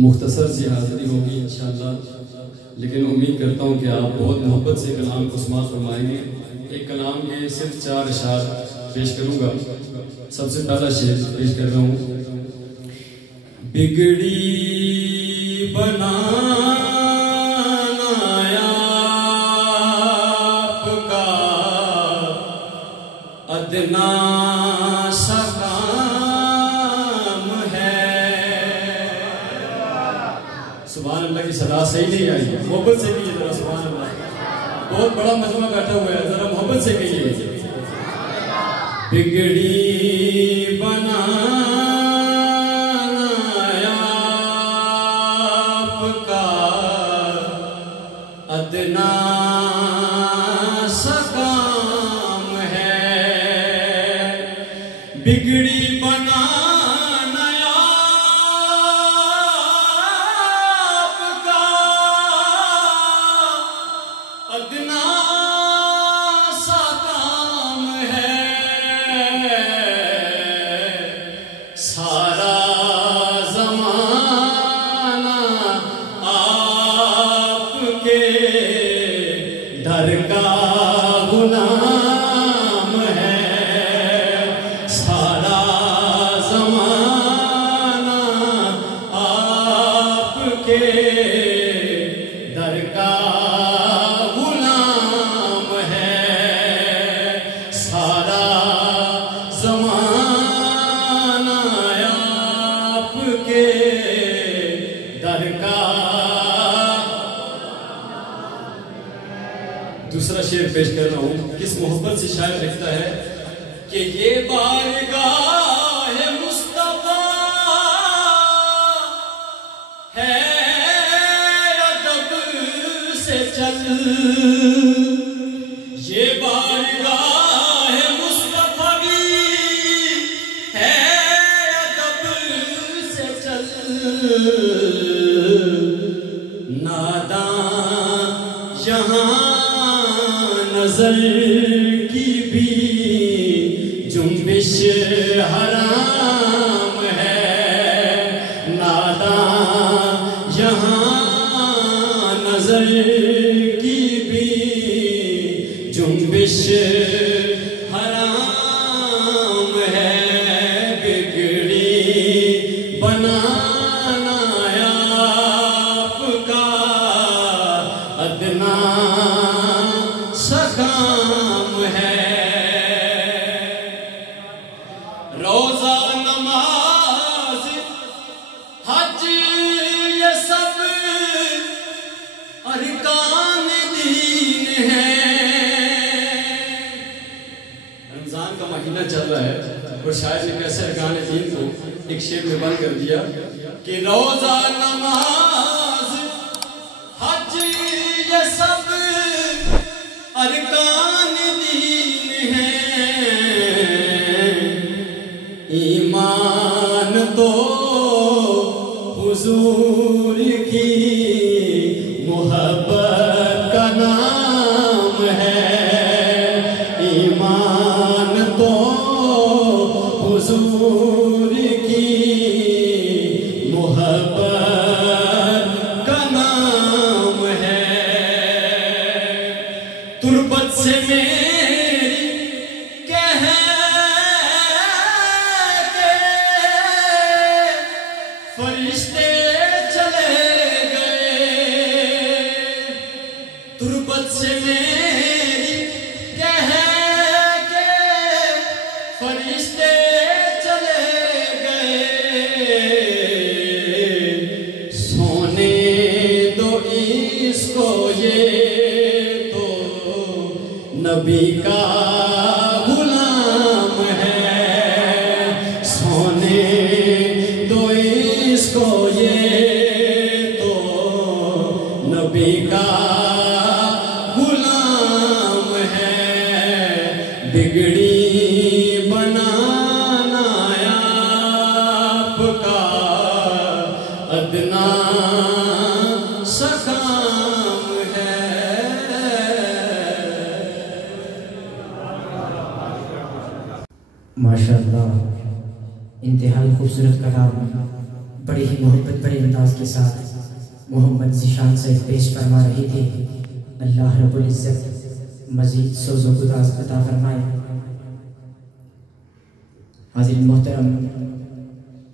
مختصر سی حاضری ہوگی انشاءاللہ، لیکن امید کرتا ہوں کہ آپ بہت محبت سے کلام کو سماعت فرمائیں گے۔ ایک کلام کے صرف 4 اشعار پیش کروں گا۔ سب سے پہلا شعر پیش کر رہا ہوں۔ بگڑی بنانا آپ کا ادنا سا کام ہے۔ سبحان اللہ کی صدا صحیح نہیں آئی، محبت سے کہیے ذرا سبحان اللہ۔ بہت بڑا مجمع بیٹھا ہوا ہے، ذرا محبت سے کہیے۔ بگڑی بنانا آپ کا ادنا سا کام ہے، بگڑی بنانا آپ کا ادنا سا کام ہے، سارا زمانہ آپ کے در کا غلام ہے، سارا زمانہ آپ کے در کا غلام ہے، سارا زمانہ آپ کے در کا۔ دوسرا شعر پیش کر رہا ہوں۔ کس محبت سے شاعر لکھتا ہے کہ یہ بارگاہ مصطفیٰ ہے، ادب سے چل، یہ بارگاہ مصطفیٰ ہے، ادب سے چل، ناداں یہاں نظر کی بھی جنبش حرام ہے، ناداں یہاں نظر کی بھی جنبش حرام ہے، بگڑی بنانا آپ کا ادنا سا کام ہے، روزہ نماز حج یہ سب ارکان دین ہے۔ رمضان کا مہینہ چل رہا ہے اور شاعر نے کیسے ارکان دین کو ایک شعر میں بند کر دیا کہ روزہ نماز حج یہ سب ارکان دین ہے، ایمان تو حضور کی محبت کا نام ہے، ایمان تو حضور کی محبت کا نام ہے، تربت سے میری کہہ کے فرشتے چلے گئے، تربت سے میری کہہ کے فرشتے چلے گئے، نبی کا غلام ہے سونے تو اس کو یہ تو نبی کا غلام ہے بگڑی بنانا آپ کا ادنا سکام ہے ماشاءاللہ انتہائی خوبصورت کلام بڑے ہی محبت بڑے انداز کے ساتھ محمد ذیشان صاحب پیش فرما رہے تھے. اللہ رب العزت مزید سوز و گداز عطا فرمائے. حاضرین محترم،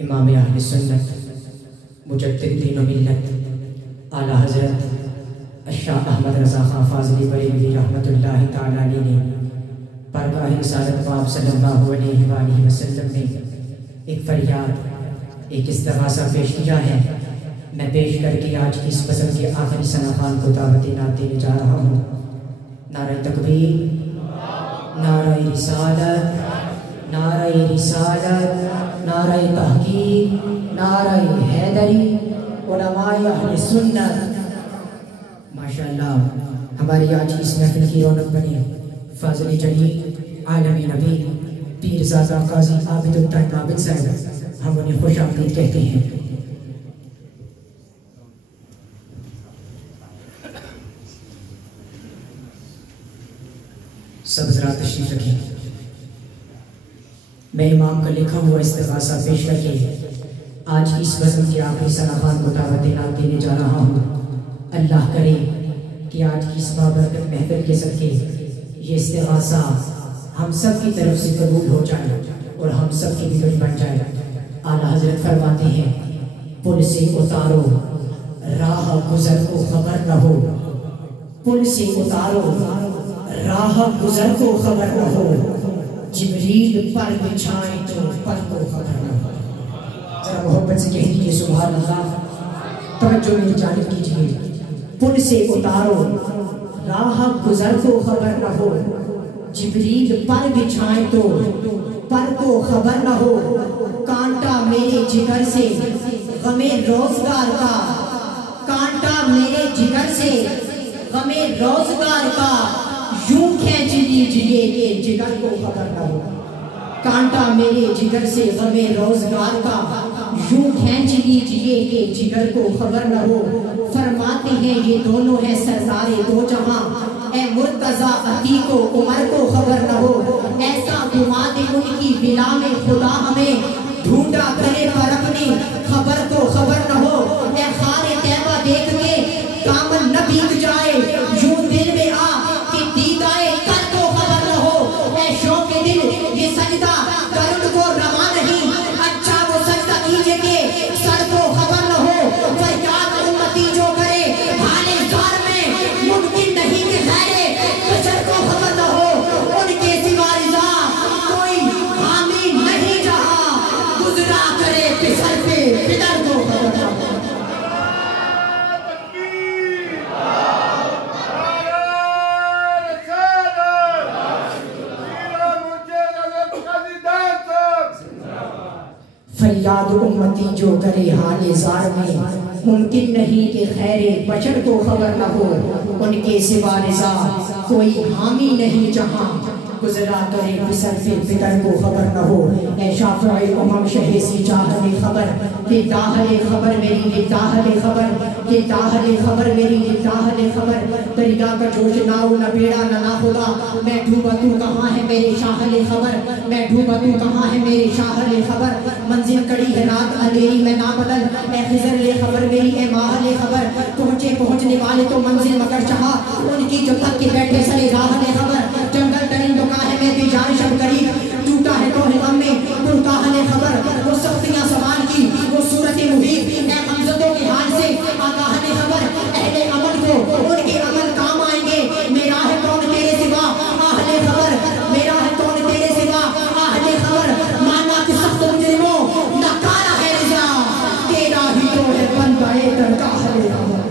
امام اہل سنت مجدد دین و ملت اعلیٰ حضرت الشاہ احمد رضا خان فاضلی بریلوی رحمۃ اللہ تعالی علیہ نے بارگاہ رسالت پاک صلی اللہ علیہ وآلہ وسلم میں ایک فریاد، ایک استغاثہ پیش کیا ہے. میں پیش کر کے آج کی اس فصل کے آخری ثناخوان کو دعوت نعت دینے جا رہا ہوں. نعرہ تکبیر، نعرہ رسالت، نعرہ رسالت، نعرہ تحقیق، نعرہ حیدری، علماء اہل سنت. ماشاءاللہ ہماری آج کی اس محفل کی رونق بنی فاضل جلیل عالم نبی پیر زادہ قاضی عابد الطیب عابد صاحب، ہم انہیں خوش آمدید کہتے ہیں. سب حضرات تشریف رکھیں. میں امام کا لکھا ہوا استغاثہ پیش کر کے آج کی اس بزم کے آخری ثناخوان کو دعوت نعت دینے جا رہا ہوں. اللہ کرے کہ آج کی اس بابرکت محفل کے صدقے یہ استغاثہ ہم سب کی طرف سے قبول ہو جائے اور ہم سب کی بگڑ بن جائے. اعلیٰ حضرت فرماتے ہیں پل سے اتارو راہ گزر کو خبر نہ ہو، پل سے اتارو راہ گزر کو خبر نہ ہو، جبریل پر بچھائیں تو پر کو خبر نہ ہو. ذرا محبت سے کہہ دیجیے سبحان اللہ. توجہ میری جانب کیجیے. پل سے اتارو راہ گزر کو خبر نہ ہو، جبریل پر بچھائیں تو پر کو خبر نہ ہو. کانٹا میرے جگر سے غم روزگار کا، کانٹا میرے جگر سے غم روزگار کا، یوں کھینچ لیجئے کہ جگر کو خبر نہ ہو. کانٹا میرے جگر سے غم روزگار کا، یوں کھینچ لیجئے کہ جگر کو خبر نہ ہو. فرماتے ہیں یہ دونوں ہیں سردار دو جہاں، اے مرتضیٰ عتیق و عمر کو خبر نہ ہو. ایسا گھما دے ان کی بلا میں خدا ہمیں، ڈھونڈا کرے پر اپنی خبر کو خبر نہ ہو. اے خار طیبہ دیکھ کے کامل نہ بیت جائے، یوں دل میں آ کہ دیدائے کر کو خبر نہ ہو. اے شوق دل یہ سجدہ کر ان کو روا نہیں، اچھا وہ سجدہ کیجئے کہ سر کو خبر نہ ہو. فریاد امتی جو کرے حال زار میں، ممکن نہیں کہ غیر بشر کو خبر نہ ہو. ان کے سوا رضا کوئی حامی نہیں جہاں، گزرا کرے پسر پہ پدر کو خبر نہ ہو. فریاد امتی جو کرے حال زار میں، ممکن نہیں کہ خیر بشر کو خبر نہ ہو. ان کے سوا رضا کوئی حامی نہیں جہاں، گزرا کرے پسر پہ پدر کو خبر نہ ہو. اے شافع امم شہیسی جاہل خبر، کہ داہل خبر میری یہ داہل خبر، کہ داہل خبر میری یہ داہل خبر. دریا کا جوش ناؤ نہ بیڑا نہ خدا، میں ڈوبا تو کہاں ہے میرے شاہل خبر، میں ڈوبا تو کہاں ہے میرے شاہل خبر. منزل کڑی ہے رات اندھیری میں نہ بدل، اے خضر لے خبر میری اے ماہل خبر. پہنچنے والے تو منزل مگر چاہا، ان کی جو تک کے بیٹھے سلے راہل خبر. جنگل ترین تو کہاں ہے میں بھی جان شب قریب، ٹوٹا ہے تو غم میں پرکاہل خبر. وہ سختیاں سوال کی وہ صورت محیط، اے غمزدوں کے حال سے آگاہل خبر. اہل عمل کو ان کے عمل کام آئیں گے، میرا ہے کون تیرے سوا اہل خبر، میرا ہے کون تیرے سوا اہل خبر. مانا کہ سخت مجرموں نکارا ہے رضا، تیرا ہی تو ہے بندہ درگاہ خبر.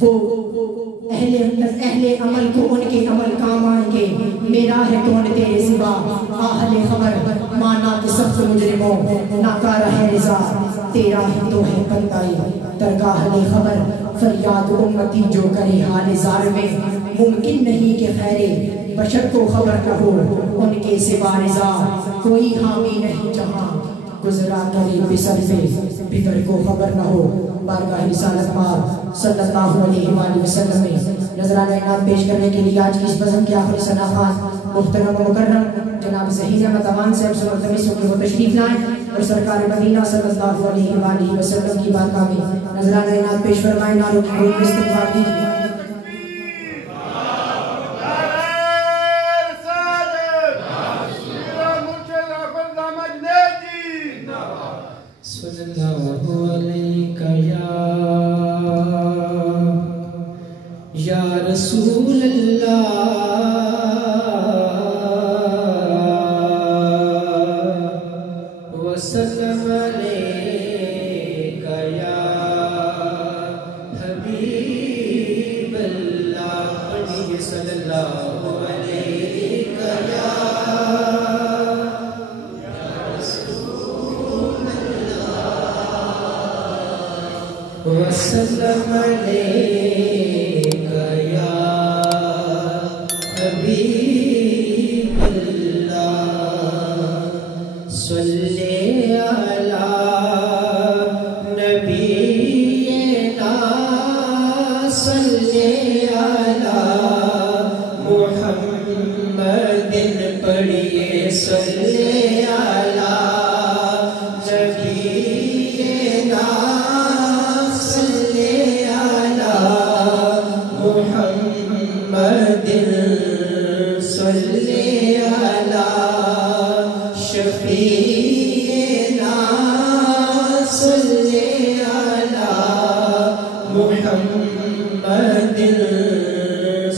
وہ اہل عمل کو ان کے عمل کام آئیں گے. میرا ہے کون تیرے سوا اہل خبر مانا کہ سخت مجرموں ناکارہ ہے رضا. تیرا ہی تو ہے بندائی درگاہ اہل خبر. فریاد امتی جو کرے حال زار میں ممکن نہیں کہ خیر بشر کو خبر نہ ہو ان کے سوا رضا. کوئی حامی نہیں جہاں گزرا کرے بسر پہ بھیتر کو خبر نہ ہو. بارگاہ رسالت پاک صلی اللہ علیہ وآلہ وسلم میں نذرانہ انعام پیش کرنے کے لیے آج کی اس بزم کے آخری ثناخوان محترم و مکرم جناب ذہین احمد اوان صاحب سے ملتمس ہو کے وہ تشریف لائیں اور سرکار مدینہ صلی اللہ علیہ وآلہ وسلم کی بارگاہ میں نذرانہ انعام پیش فرمائیں. نعروں کی روح میں استقبال کیجیے. صلی اللہ علیہ یا رسول اللہ وسلم علیک یا حبیب اللہ. پڑھیے صلی اللہ علیک یا وسلم علیک یا حبیب اللہ. صلی علی نبینا صلی علی محمد. پڑھیے صلی علی نبینا محمد. صلی علی شفیعنا صلی علی محمد.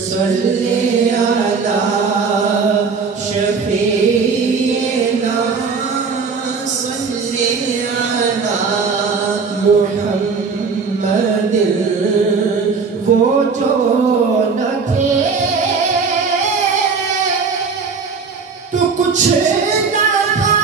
صلی علی شفیعنا صلی علی محمد. وہ جو نہ تھے تو کچھ نہ تھا.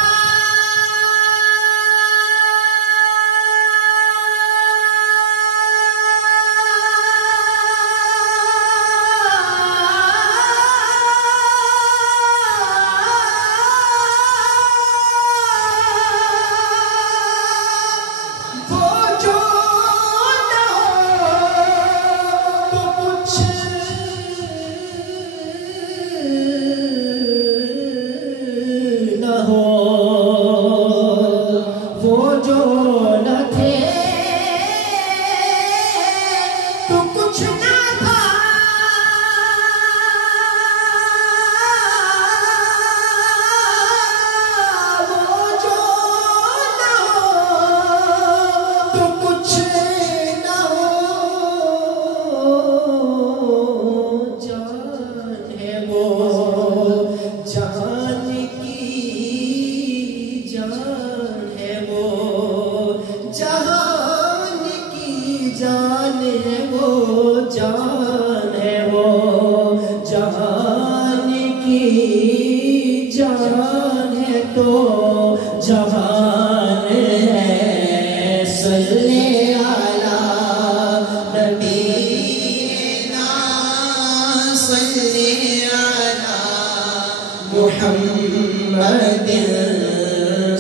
محمد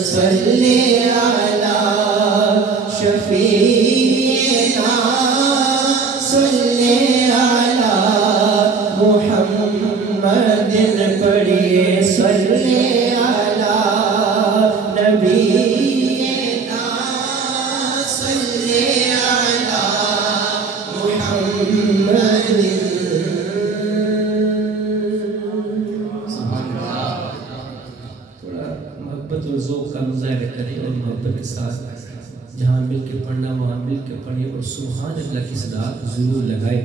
صلی علی شفیعنا صلی علی محمد. پڑھیے صلی علی نبینا صلی علی محمد. ذوق کا مظاہرہ کریں اور محبت کے ساتھ جہاں مل کے پڑھنا وہاں مل کے پڑھیں اور سبحان اللہ کی صدا ضرور لگائے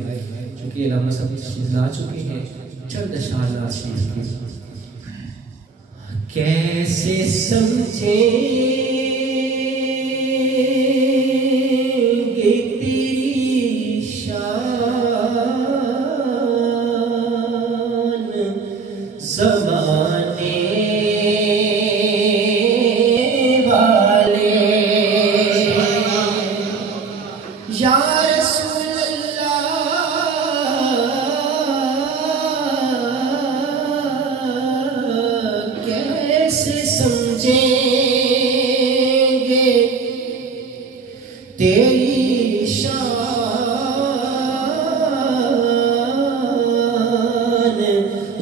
کیونکہ علامہ صاحب تشریف لا چکے ہیں. چند اشعار نعت شریف کی. کیسے سمجھیں گے تیری شان تیری شان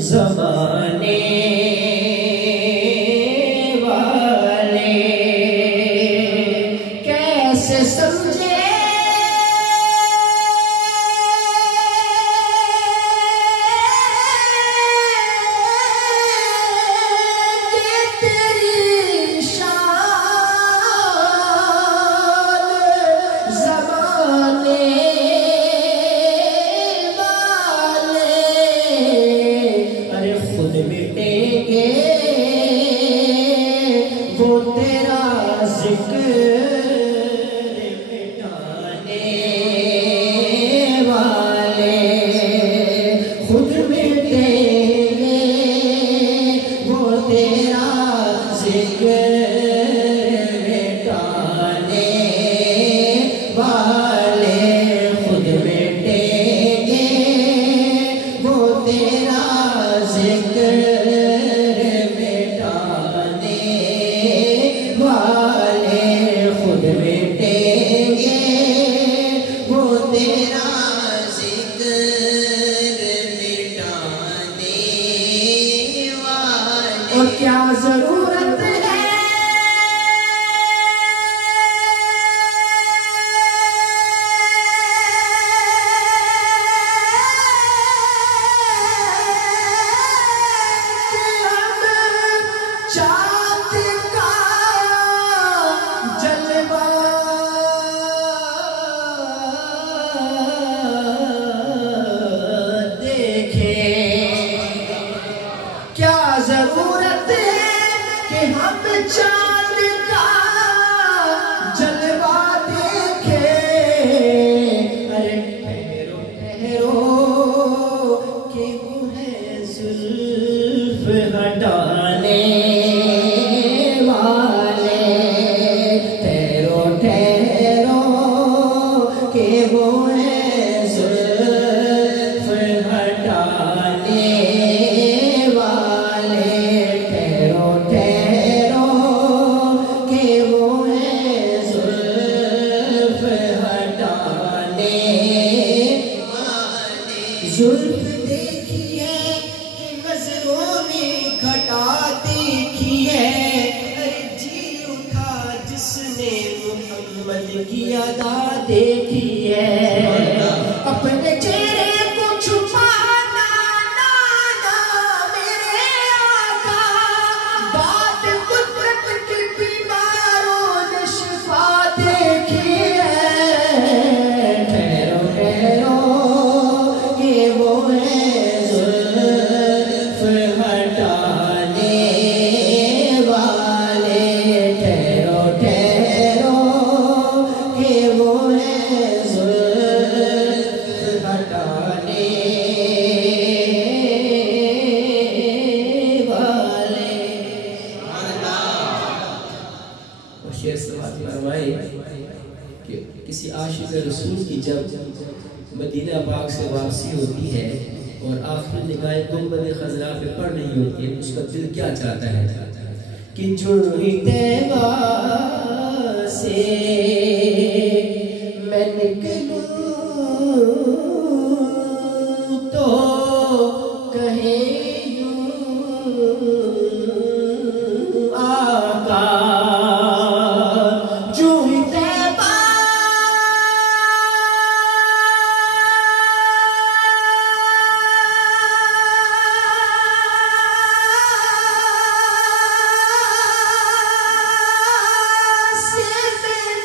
زمانے والے کیسے سمجھے مدینہ پاک سے واپسی ہوتی ہے اور آخر نگاہ گنبد خضرا پہ پڑ نہیں ہوتی ہے، اس کا دل کیا چاہتا ہے کہ جو طیبہ سے میں نکلوں تو کہے سے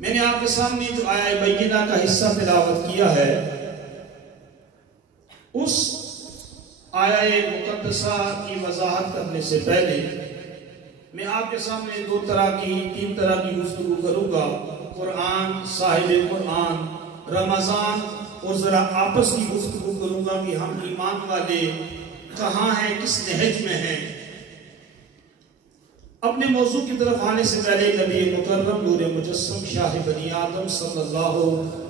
میں نے آپ کے سامنے جو آیہ بینہ کا حصہ تلاوت کیا ہے، اس آیہ مقدسہ کی وضاحت کرنے سے پہلے میں آپ کے سامنے تین طرح کی گفتگو کروں گا۔ قرآن، صاحب قرآن، رمضان، اور ذرا آپس کی گفتگو کروں گا کہ ہم ایمان والے کہاں ہیں، کس نہج میں ہیں۔ اپنے موضوع کی طرف آنے سے پہلے نبی مکرم نور مجسم شاہ بنی آدم صلی اللہ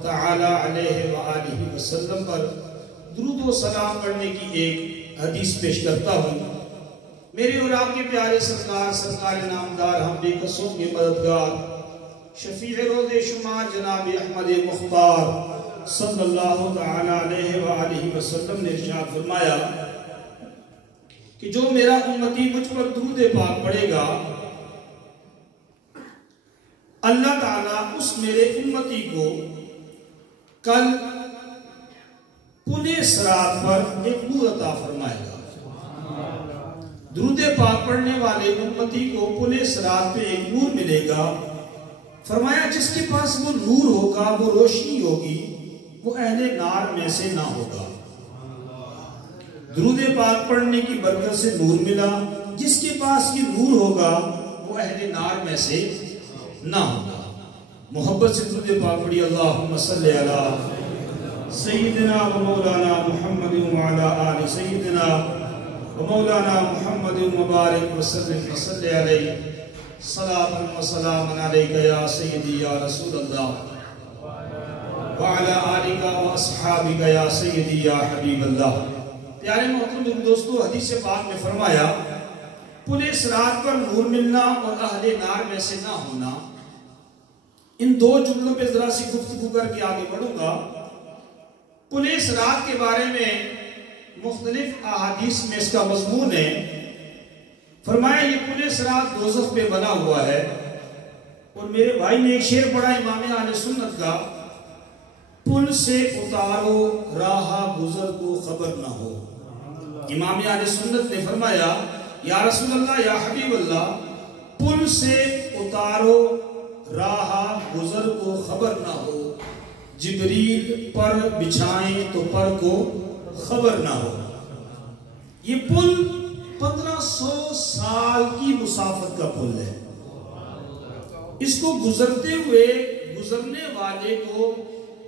تعالی علیہ وآلہ وسلم پر درود و سلام پڑھنے کی ایک حدیث پیش کرتا ہوں۔ میرے اور آپ کے پیارے سرکار نامدار، ہم بے کسوں کے مددگار، شفیع روز شمار جناب احمد مختار صلی اللہ تعالی علیہ وآلہ وسلم نے ارشاد فرمایا کہ جو میرا امتی مجھ پر درود پاک پڑھے گا، اللہ تعالیٰ اس میرے امتی کو کل پلے صراط پر ایک نور عطا فرمائے گا۔ درود پاک پڑھنے والے امتی کو پلے صراط پہ ایک نور ملے گا۔ فرمایا جس کے پاس وہ نور ہوگا، وہ روشنی ہوگی، وہ اہل نار میں سے نہ ہوگا۔ درود پاک پڑھنے کی برکت سے نور ملا، جس کے پاس یہ نور ہوگا وہ اہل نار میں سے نہ ہوگا۔ محبت سے درود پاک پڑھی، اللہم صلی علی سیدنا و مولانا محمد وعلی آل سیدنا و مولانا محمد مبارک وسلم وصلی علیہ صلاة و سلام علیکہ یا سیدی یا رسول اللہ وعلی آلکہ و اصحابکہ یا سیدی یا حبیب اللہ۔ پیارے محترم دوستو، حدیث پاک میں فرمایا پلے صراط پر نور ملنا اور اہل نار میں سے نہ ہونا۔ ان دو جملوں پہ ذرا سی گفتگو کر کے آگے بڑھوں گا۔ پلے صراط کے بارے میں مختلف احادیث میں اس کا مضمون ہے۔ فرمایا یہ پلے صراط دوزخ پہ بنا ہوا ہے، اور میرے بھائی نے ایک شعر پڑھا امام اہل سنت کا، پل سے اتارو راہ گزر کو خبر نہ ہو۔ امام اہل سنت نے فرمایا یا رسول اللہ، یا حبیب اللہ، پل سے اتارو راہ گزر کو خبر نہ ہو، جبریل پر بچھائیں تو پر کو خبر نہ ہو۔ یہ پل 1500 سال کی مسافت کا پل ہے۔ اس کو گزرتے ہوئے گزرنے والے کو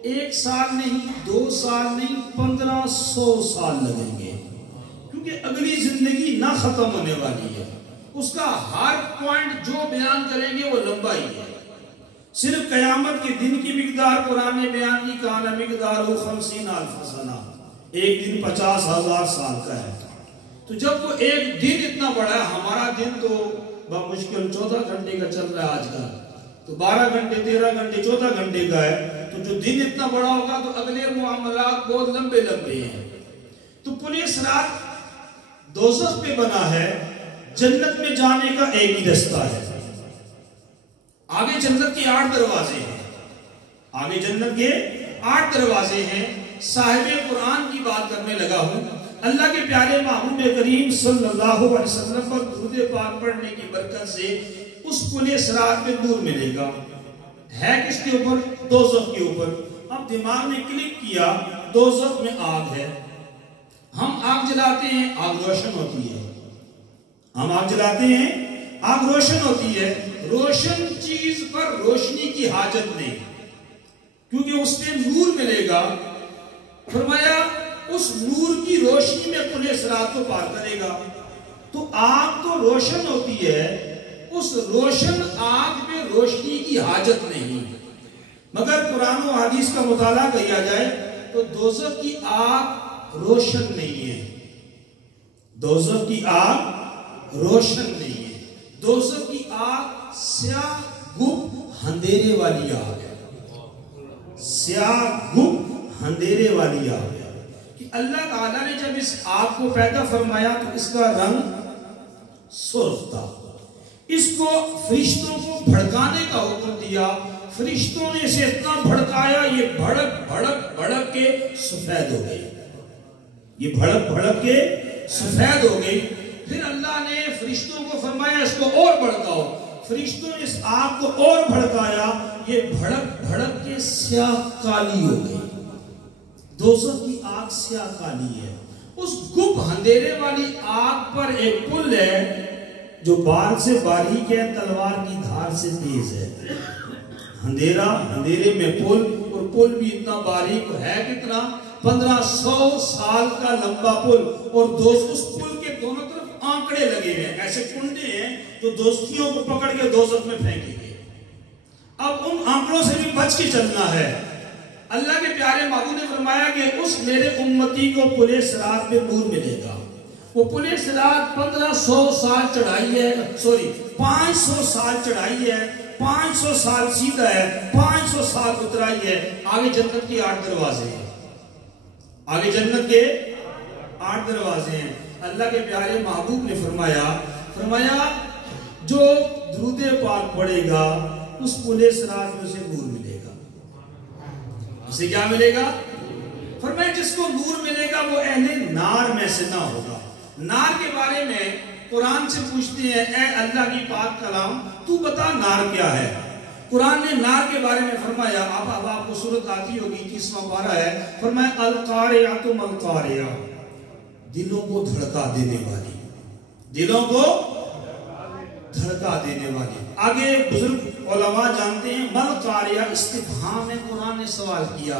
1 سال نہیں، 2 سال نہیں، 1500 سال لگیں گے، کیونکہ اگلی زندگی نہ ختم ہونے والی ہے۔ اس کا ہر پوائنٹ جو بیان کریں گے وہ لمبا ہی ہے۔ صرف قیامت کے دن کی مقدار قرآن نے بیان کی، کان مقدار 50,000 سنہ، ایک دن 50,000 سال کا ہے۔ تو جب وہ ایک دن اتنا بڑا ہے، ہمارا دن تو بمشکل 14 گھنٹے کا چل رہا ہے آج کل، تو 12 گھنٹے 13 گھنٹے 14 گھنٹے کا ہے، تو جو دن اتنا بڑا ہوگا تو اگلے معاملات بہت لمبے لمبے ہیں۔ تو پلے صراط دوزخ پہ بنا ہے، جنت میں جانے کا ایک ہی رستہ ہے۔ آگے جنت کے 8 دروازے ہیں، آگے جنت کے 8 دروازے ہیں۔ صاحب قرآن کی بات کرنے لگا ہوں۔ اللہ کے پیارے محبوب کریم صلی اللہ علیہ وسلم پر درود پاک پڑھنے کی برکت سے اس پلے صراط پہ نور ملے گا۔ ہے کس کے اوپر؟ دوزخ کے اوپر۔ اب دماغ نے کلک کیا، دوزخ میں آگ ہے، ہم آگ جلاتے ہیں، آگ روشن ہوتی ہے، ہم آگ جلاتے ہیں، آگ روشن ہوتی ہے۔ روشن چیز پر روشنی کی حاجت نہیں، کیونکہ اس میں نور ملے گا۔ فرمایا اس نور کی روشنی میں پلے صراط کو پار کرے گا۔ تو آگ تو روشن ہوتی ہے، اس روشن آگ میں روشنی کی حاجت نہیں، مگر قرآن و حدیث کا مطالعہ کیا جائے تو دوزخ کی آگ روشن نہیں ہے، دوزخ کی آگ روشن نہیں ہے، دوزخ کی آگ سیاہ گپ اندھیرے والی آگ ہے، سیاہ گپ اندھیرے والی آگ ہے۔ کہ اللہ تعالیٰ نے جب اس آگ کو پیدا فرمایا تو اس کا رنگ سرخ تھا، اس کو فرشتوں کو بھڑکانے کا حکم دیا، فرشتوں نے اسے اتنا بھڑکایا، یہ بھڑک بھڑک بھڑک کے سفید ہو گئی، یہ بھڑک بھڑک کے سفید ہو گئی۔ پھر اللہ نے فرشتوں کو فرمایا اس کو اور بھڑکاؤ، فرشتوں نے اس آگ کو اور بھڑکایا، یہ بھڑک بھڑک کے سیاہ کالی ہو گئی. دوزخ کی آگ سیاہ کالی ہے. اس گپ اندھیرے والی آگ پر ایک پل ہے جو بال سے باریک ہے، تلوار کی دھار سے تیز ہے. اندھیرے میں پل، اور پل بھی اتنا باریک ہے، کتنا 1500 سال کا لمبا پل. اور اس پل کے دونوں طرف آنکڑے لگے ہیں، ایسے کنڈے ہیں جو دوستیوں کو پکڑ کے دوزخ میں پھینکیں گے. اب ان آنکڑوں سے بھی بچ کے چلنا ہے. اللہ کے پیارے محبوب نے فرمایا کہ اس میرے امتی کو پل صراط پہ نور ملے گا. وہ پل صراط 1500 سال چڑھائی ہے، 500 سال چڑھائی ہے، 500 سال سیدھا ہے، 500 سال اترائی ہے. آگے جنت کے 8 دروازے ہیں. آگے جنت کے 8 دروازے ہیں. اللہ کے پیارے محبوب نے فرمایا جو درود پاک پڑھے گا اس پل صراط میں اسے نور ملے گا. اسے کیا ملے گا؟ فرمایا جس کو نور ملے گا وہ اہل نار میں سے نہ ہوگا. نار کے بارے میں قرآن سے پوچھتے ہیں، اے اللہ کی پاک کلام تو بتا نار کیا ہے. قرآن نے نار کے بارے میں فرمایا، اب آپ کو سورت آتی ہوگی 30واں پارہ ہے. فرمایا القاریہ ما القاریہ، دلوں کو دھڑکا دینے والی، دلوں کو دھڑکا دینے والی. آگے بزرگ علماء جانتے ہیں ما القاریہ استفہام میں قرآن نے سوال کیا.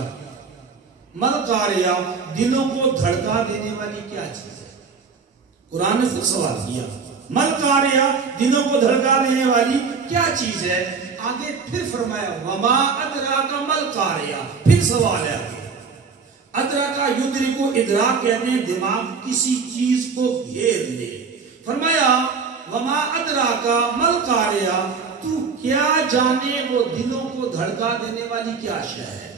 ما القاریہ دلوں کو دھڑکا دینے والی کیا چیز ہے؟ قرآن نے خود سوال کیا ما القاریہ دلوں کو دھڑکا دینے والی کیا چیز ہے. آگے پھر فرمایا وما ادراک ما القاریہ، پھر سوال ہے. ادراکا یدرکو، ادراک کہتے ہیں دماغ کسی چیز کو گھیر لے. فرمایا وما ادراکا ما القاریہ، تو کیا جانے وہ دلوں کو دھڑکا دینے والی کیا شے ہے.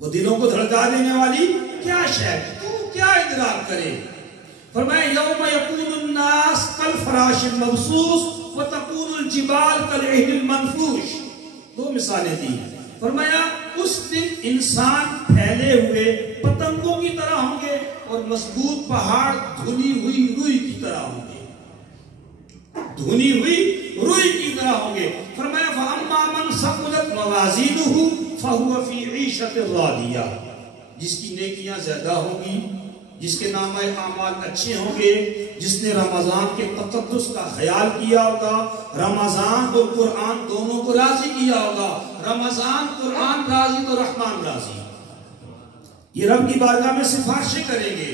وہ دلوں کو دھڑکا دینے والی کیا شے ہے، تو کیا ادراک کرے. فرمایا یوم یکون الناس کالفراش المبثوث وتکون الجبال کالعہن المنفوش. 2 مثالیں دی. فرمایا اس دن انسان پھیلے ہوئے پتنگوں کی طرح ہوں گے اور مضبوط پہاڑ دھنی ہوئی روئی کی طرح ہوں گے. دھنی ہوئی روئی کی طرح ہوں گے. فرمایا فَأَمَّا مَنْ ثَقُلَتْ مَوَازِينُهُ فَهُوَ فِي عِيشَةٍ رَاضِيَةٍ، جس کی نیکیاں زیادہ ہوں گی، جس کے نامہ اعمال اچھے ہوں گے، جس نے رمضان کے تقدس کا خیال کیا ہوگا، رمضان اور قرآن دونوں کو راضی کیا ہوگا. رمضان قرآن راضی تو رحمان راضی. یہ رب کی بارگاہ میں سفارشیں کریں گے.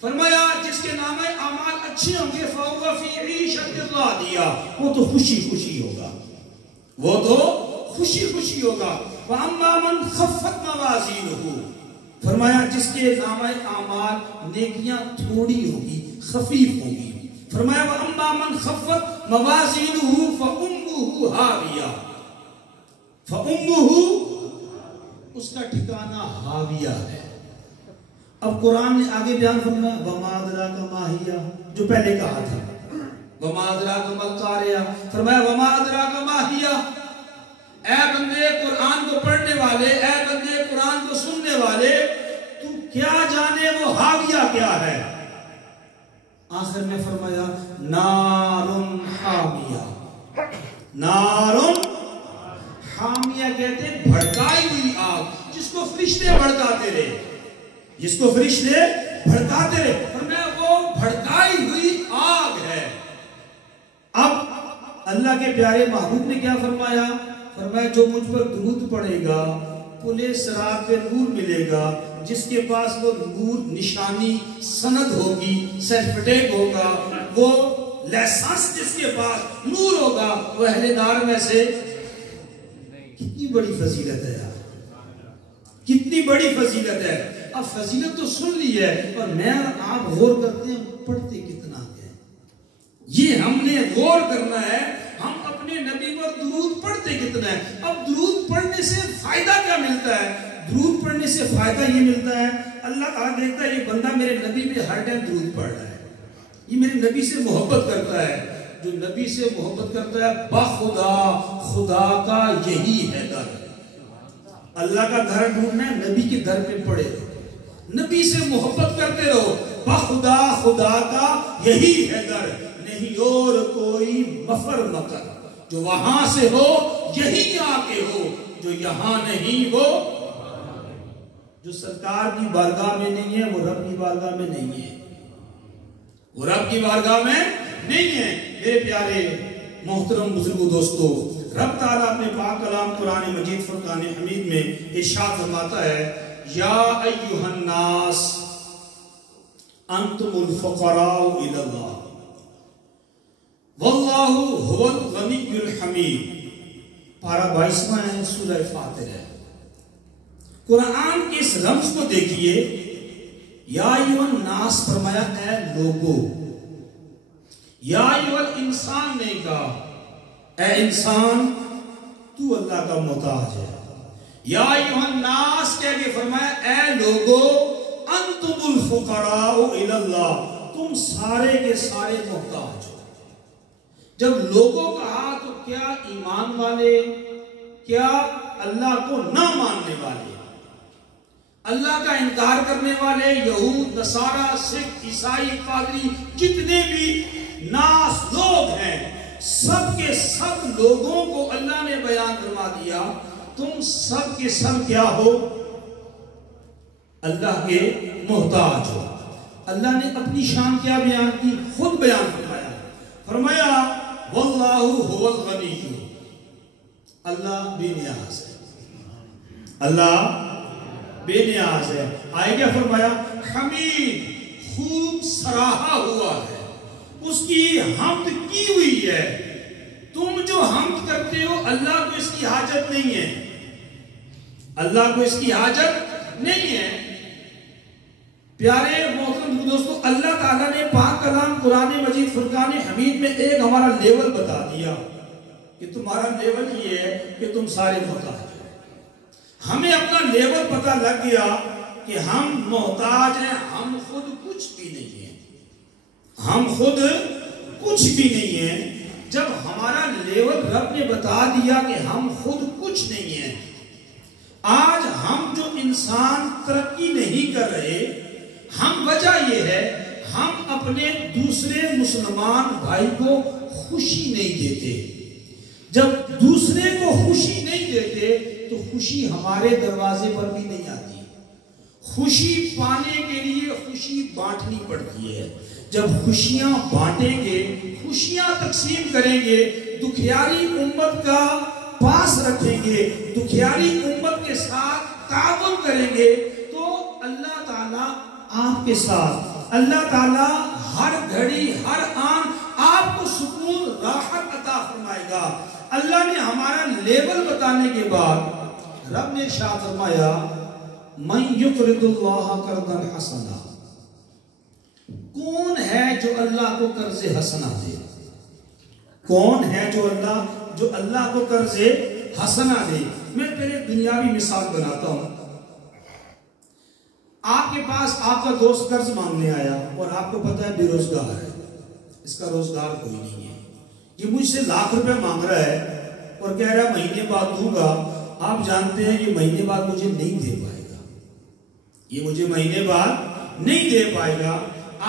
فرمایا جس کے نامہ اعمال اچھے ہوں گے فَهُوَ فِي عِيشَةٍ رَاضِيَةٍ، وہ تو خوشی خوشی ہوگا، وہ تو خوشی خوشی ہوگا. وَأَمَّا مَنْ خَفَّتْ مَوَازِينُهُ، فرمایا جس کے نامہ اعمال نیکیاں تھوڑی ہوگی، خفیف ہوگی. فرمایا وَأَمَّا مَنْ خَفَّتْ مَوَازِينُهُ فَأُمُّهُ هَاوِيَةٌ، فَأُمُّهُ اس کا ٹھکانہ ہاویہ ہے. اب قرآن نے آگے بیان فرمایا وَمَا أَدْرَاكَ مَا هِيَ، جو پہلے کہا تھا وَمَا أَدْرَاكَ مَا الْقَارِعَةُ. فرمایا وَمَا أَدْرَاكَ مَا هِيَ، اے بندے قرآن کو پڑھنے والے، اے بندے قرآن کو سننے والے، تو کیا جانے وہ حاویہ کیا ہے. آخر میں فرمایا نارن حامیہ. نارن حامیہ کہتے ہیں بھڑکائی ہوئی آگ، جس کو فرشتے بھڑکاتے رہے، جس کو فرشتے بھڑکاتے رہے. فرمایا وہ بھڑکائی ہوئی آگ ہے. اب اللہ کے پیارے محبوب نے کیا فرمایا؟ فرمایا جو مجھ پر درود پڑھے گا پل صراط پہ نور ملے گا. جس کے پاس وہ نور نشانی سند ہوگی، سرٹیفکیٹ ہوگا، وہ لائسنس جس کے پاس نور ہوگا، وہ اہل نار میں سے. کتنی بڑی فضیلت ہے یار، کتنی بڑی فضیلت ہے. اب فضیلت تو سن لی ہے، اور میں آپ غور کرتے ہیں پڑھتے کتنا ہے، یہ ہم نے غور کرنا ہے. ہم اپنے نبی پر درود پڑھتے کتنا ہے. اب درود پڑھنے سے فائدہ کیا ملتا ہے؟ درود پڑھنے سے فائدہ یہ ملتا ہے، اللہ تعالیٰ دیکھتا ہے یہ بندہ میرے نبی پہ ہر ٹائم درود پڑھ رہا ہے، یہ میرے نبی سے محبت کرتا ہے. جو نبی سے محبت کرتا ہے بخدا، خدا کا یہی ہے در. اللہ کا گھر ڈھونڈنا ہے، نبی کے در پہ پڑے رہو، نبی سے محبت کرتے رہو. بخدا، خدا کا یہی ہے در، نہیں اور کوئی مفر مکر. جو وہاں سے ہو یہی آ کے ہو، جو یہاں نہیں وہ جو سرکار کی بارگاہ میں نہیں ہے وہ رب کی بارگاہ میں نہیں ہے، وہ رب کی بارگاہ میں نہیں ہے۔ میرے پیارے محترم بزرگوں دوستو، رب تعالیٰ اپنے پاک کلام قرآن مجید فرقان حمید میں ارشاد فرماتا ہے، یا ایھا الناس انتم الفقراء الی اللہ واللہ هو الغنی الحمید۔ پارہ 22واں ہے، سورہ فاطر ہے۔ قرآن کے اس رمز کو دیکھیے، یا ایھا الناس فرمایا اے لوگو، یا ایھا الانسان نے کہا اے انسان تو اللہ کا محتاج ہے، یا ایھا الناس کہہ کے فرمایا اے لوگو انتم الفقراء الی اللہ، تم سارے کے سارے محتاج ہو۔ جب لوگوں کہا تو کیا ایمان والے، کیا اللہ کو نہ ماننے والے، اللہ کا انکار کرنے والے، یہود، نصارہ، سکھ، عیسائی، پادری، جتنے بھی ناس لوگ ہیں، سب کے سب لوگوں کو اللہ نے بیان فرما دیا تم سب کے سب کیا ہو؟ اللہ کے محتاج ہو۔ اللہ نے اپنی شان کیا بیان کی؟ خود بیان فرمایا واللہ هو الغنی، اللہ بے نیاز ہے، اللہ بے نیاز ہے۔ آئے کیا فرمایا؟ حمید، خوب سراہا ہوا ہے، اس کی حمد کی ہوئی ہے۔ تم جو حمد کرتے ہو اللہ کو اس کی حاجت نہیں ہے، اللہ کو اس کی حاجت نہیں ہے۔ پیارے محترم دوستو، اللہ تعالیٰ نے پاک کلام قرآن مجید فرقان حمید میں ایک ہمارا لیول بتا دیا کہ تمہارا لیول یہ ہے کہ تم سارے محتاج ہو۔ ہمیں اپنا لیول پتہ لگ گیا کہ ہم محتاج ہیں، ہم خود کچھ بھی نہیں ہیں، ہم خود کچھ بھی نہیں ہیں۔ جب ہمارا لیول رب نے بتا دیا کہ ہم خود کچھ نہیں ہیں، آج ہم جو انسان ترقی نہیں کر رہے، ہم وجہ یہ ہے ہم اپنے دوسرے مسلمان بھائی کو خوشی نہیں دیتے۔ جب دوسرے کو خوشی نہیں دیتے تو خوشی ہمارے دروازے پر بھی نہیں آتی۔ خوشی پانے کے لیے خوشی بانٹنی پڑتی ہے۔ جب خوشیاں بانٹیں گے، خوشیاں تقسیم کریں گے، دکھیاری امت کا پاس رکھیں گے، دکھیاری امت کے ساتھ تعاون کریں گے تو اللہ تعالیٰ آپ کے ساتھ، اللہ تعالیٰ ہر گھڑی ہر آن آپ کو سکون راحت عطا فرمائے گا۔ اللہ نے ہمارا لیول بتانے کے بعد رب نے ارشاد فرمایا من یقرض اللہ قرضا حسنا، کون ہے جو اللہ کو قرض حسنا دے؟ کون ہے جو اللہ کو قرض حسنا دے؟ میں پہلے دنیاوی مثال بناتا ہوں۔ آپ کے پاس آپ کا دوست قرض مانگنے آیا اور آپ کو پتہ ہے بے روزگار ہے، اس کا روزگار کوئی نہیں ہے، یہ مجھ سے لاکھ روپے مانگ رہا ہے اور کہہ رہا ہے مہینے بعد دوں گا۔ آپ جانتے ہیں یہ مہینے بعد مجھے نہیں دے پائے گا، یہ مجھے مہینے بعد نہیں دے پائے گا۔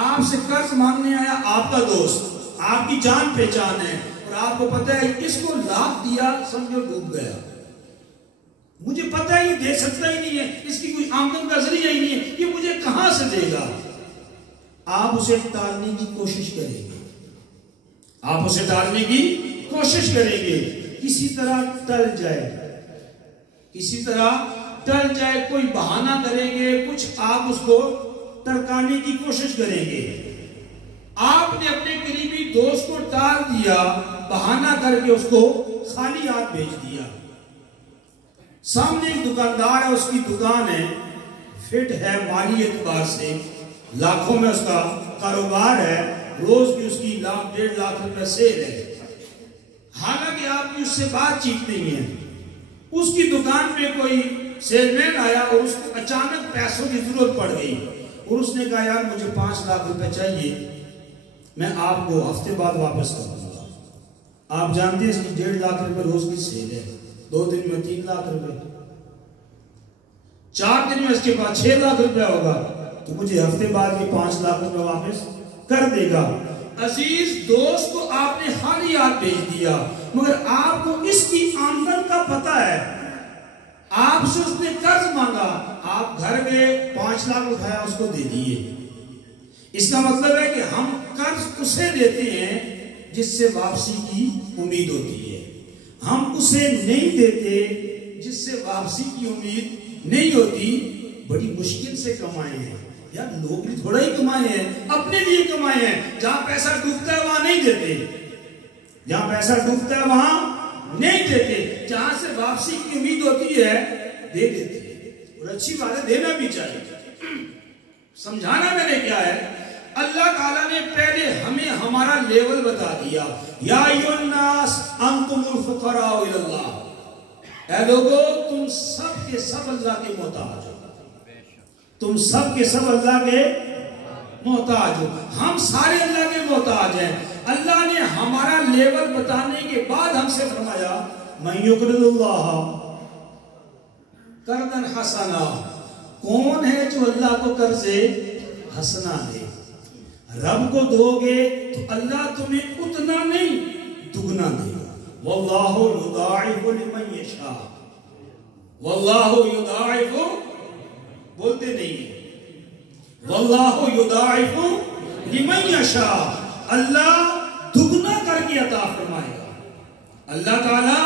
آپ سے قرض مانگنے آیا آپ کا دوست، آپ کی جان پہچان ہے اور آپ کو پتہ ہے اس کو لاکھ دیا سمجھو ڈوب گیا، مجھے پتہ ہے یہ دے سکتا ہی نہیں ہے، اس کی کوئی آمدن کا ذریعہ ہی نہیں ہے، یہ مجھے کہاں سے دے گا؟ آپ اسے ٹالنے کی کوشش کریں گے، آپ اسے ٹالنے کی کوشش کریں گے، کسی طرح ٹل جائے، کسی طرح ٹل جائے، کوئی بہانہ کریں گے، کچھ آپ اس کو ٹرکانے کی کوشش کریں گے۔ آپ نے اپنے قریبی دوست کو ٹال دیا، بہانہ کر کے اس کو خالی ہاتھ بھیج دیا۔ سامنے ایک دکاندار ہے، اس کی دکان ہے، فٹ ہے، مالی اعتبار سے لاکھوں میں اس کا کاروبار ہے، روز کی اس کی لاکھ 1.5 لاکھ روپے سیل ہے، حالانکہ آپ کی اس سے بات چیت نہیں ہے۔ اس کی دکان پہ کوئی سیل مین آیا اور اس کو اچانک پیسوں کی ضرورت پڑ گئی اور اس نے کہا یار مجھے 5 لاکھ روپے چاہیے، میں آپ کو ہفتے بعد واپس کر دوں گا۔ آپ جانتے ہیں اس کی 1.5 لاکھ روپے روز کی سیل ہے، 2 دن میں 3 لاکھ روپے، 4 دن میں اس کے پاس 6 لاکھ روپے ہوگا، تو مجھے ہفتے بعد یہ 5 لاکھ روپے واپس کر دے گا۔ عزیز دوست کو آپ نے خالی ہاتھ بھیج دیا، مگر آپ کو اس کی آمدن کا پتہ ہے، آپ سے اس نے قرض مانگا، آپ گھر گئے 5 لاکھ اٹھایا اس کو دے دیے۔ اس کا مطلب ہے کہ ہم قرض اسے دیتے ہیں جس سے واپسی کی امید ہوتی ہے، ہم اسے نہیں دیتے جس سے واپسی کی امید نہیں ہوتی۔ بڑی مشکل سے کمائے ہیں یار، نوکری تھوڑا ہی کمائے ہیں، اپنے لیے کمائے ہیں، جہاں پیسہ ڈوبتا ہے وہاں نہیں دیتے، جہاں پیسہ ڈوبتا ہے وہاں نہیں دیتے، جہاں سے واپسی کی امید ہوتی ہے دے دیتے ہیں، اور اچھی بات ہے، دینا بھی چاہیے۔ سمجھانا میں نے کیا ہے، اللہ تعالیٰ نے پہلے ہمیں ہمارا لیول بتا دیا، یا ایھا الناس انتم الفقراء الی اللہ، اے لوگو تم سب کے سب اللہ کے محتاج ہو، تم سب کے سب اللہ کے محتاج ہو، ہم سارے اللہ کے محتاج ہیں۔ اللہ نے ہمارا لیول بتانے کے بعد ہم سے فرمایا من یقرض اللہ قرضا حسنا، کون ہے جو اللہ کو قرض حسنا دے؟ رب کو دو گے تو اللہ تمہیں اتنا نہیں دگنا دے گا، واللہ یضاعف لمن یشاء، واللہ یضاعف، بولتے نہیں، واللہ یضاعف لمن یشاء، اللہ دگنا کر کے عطا فرمائے گا، اللہ تعالیٰ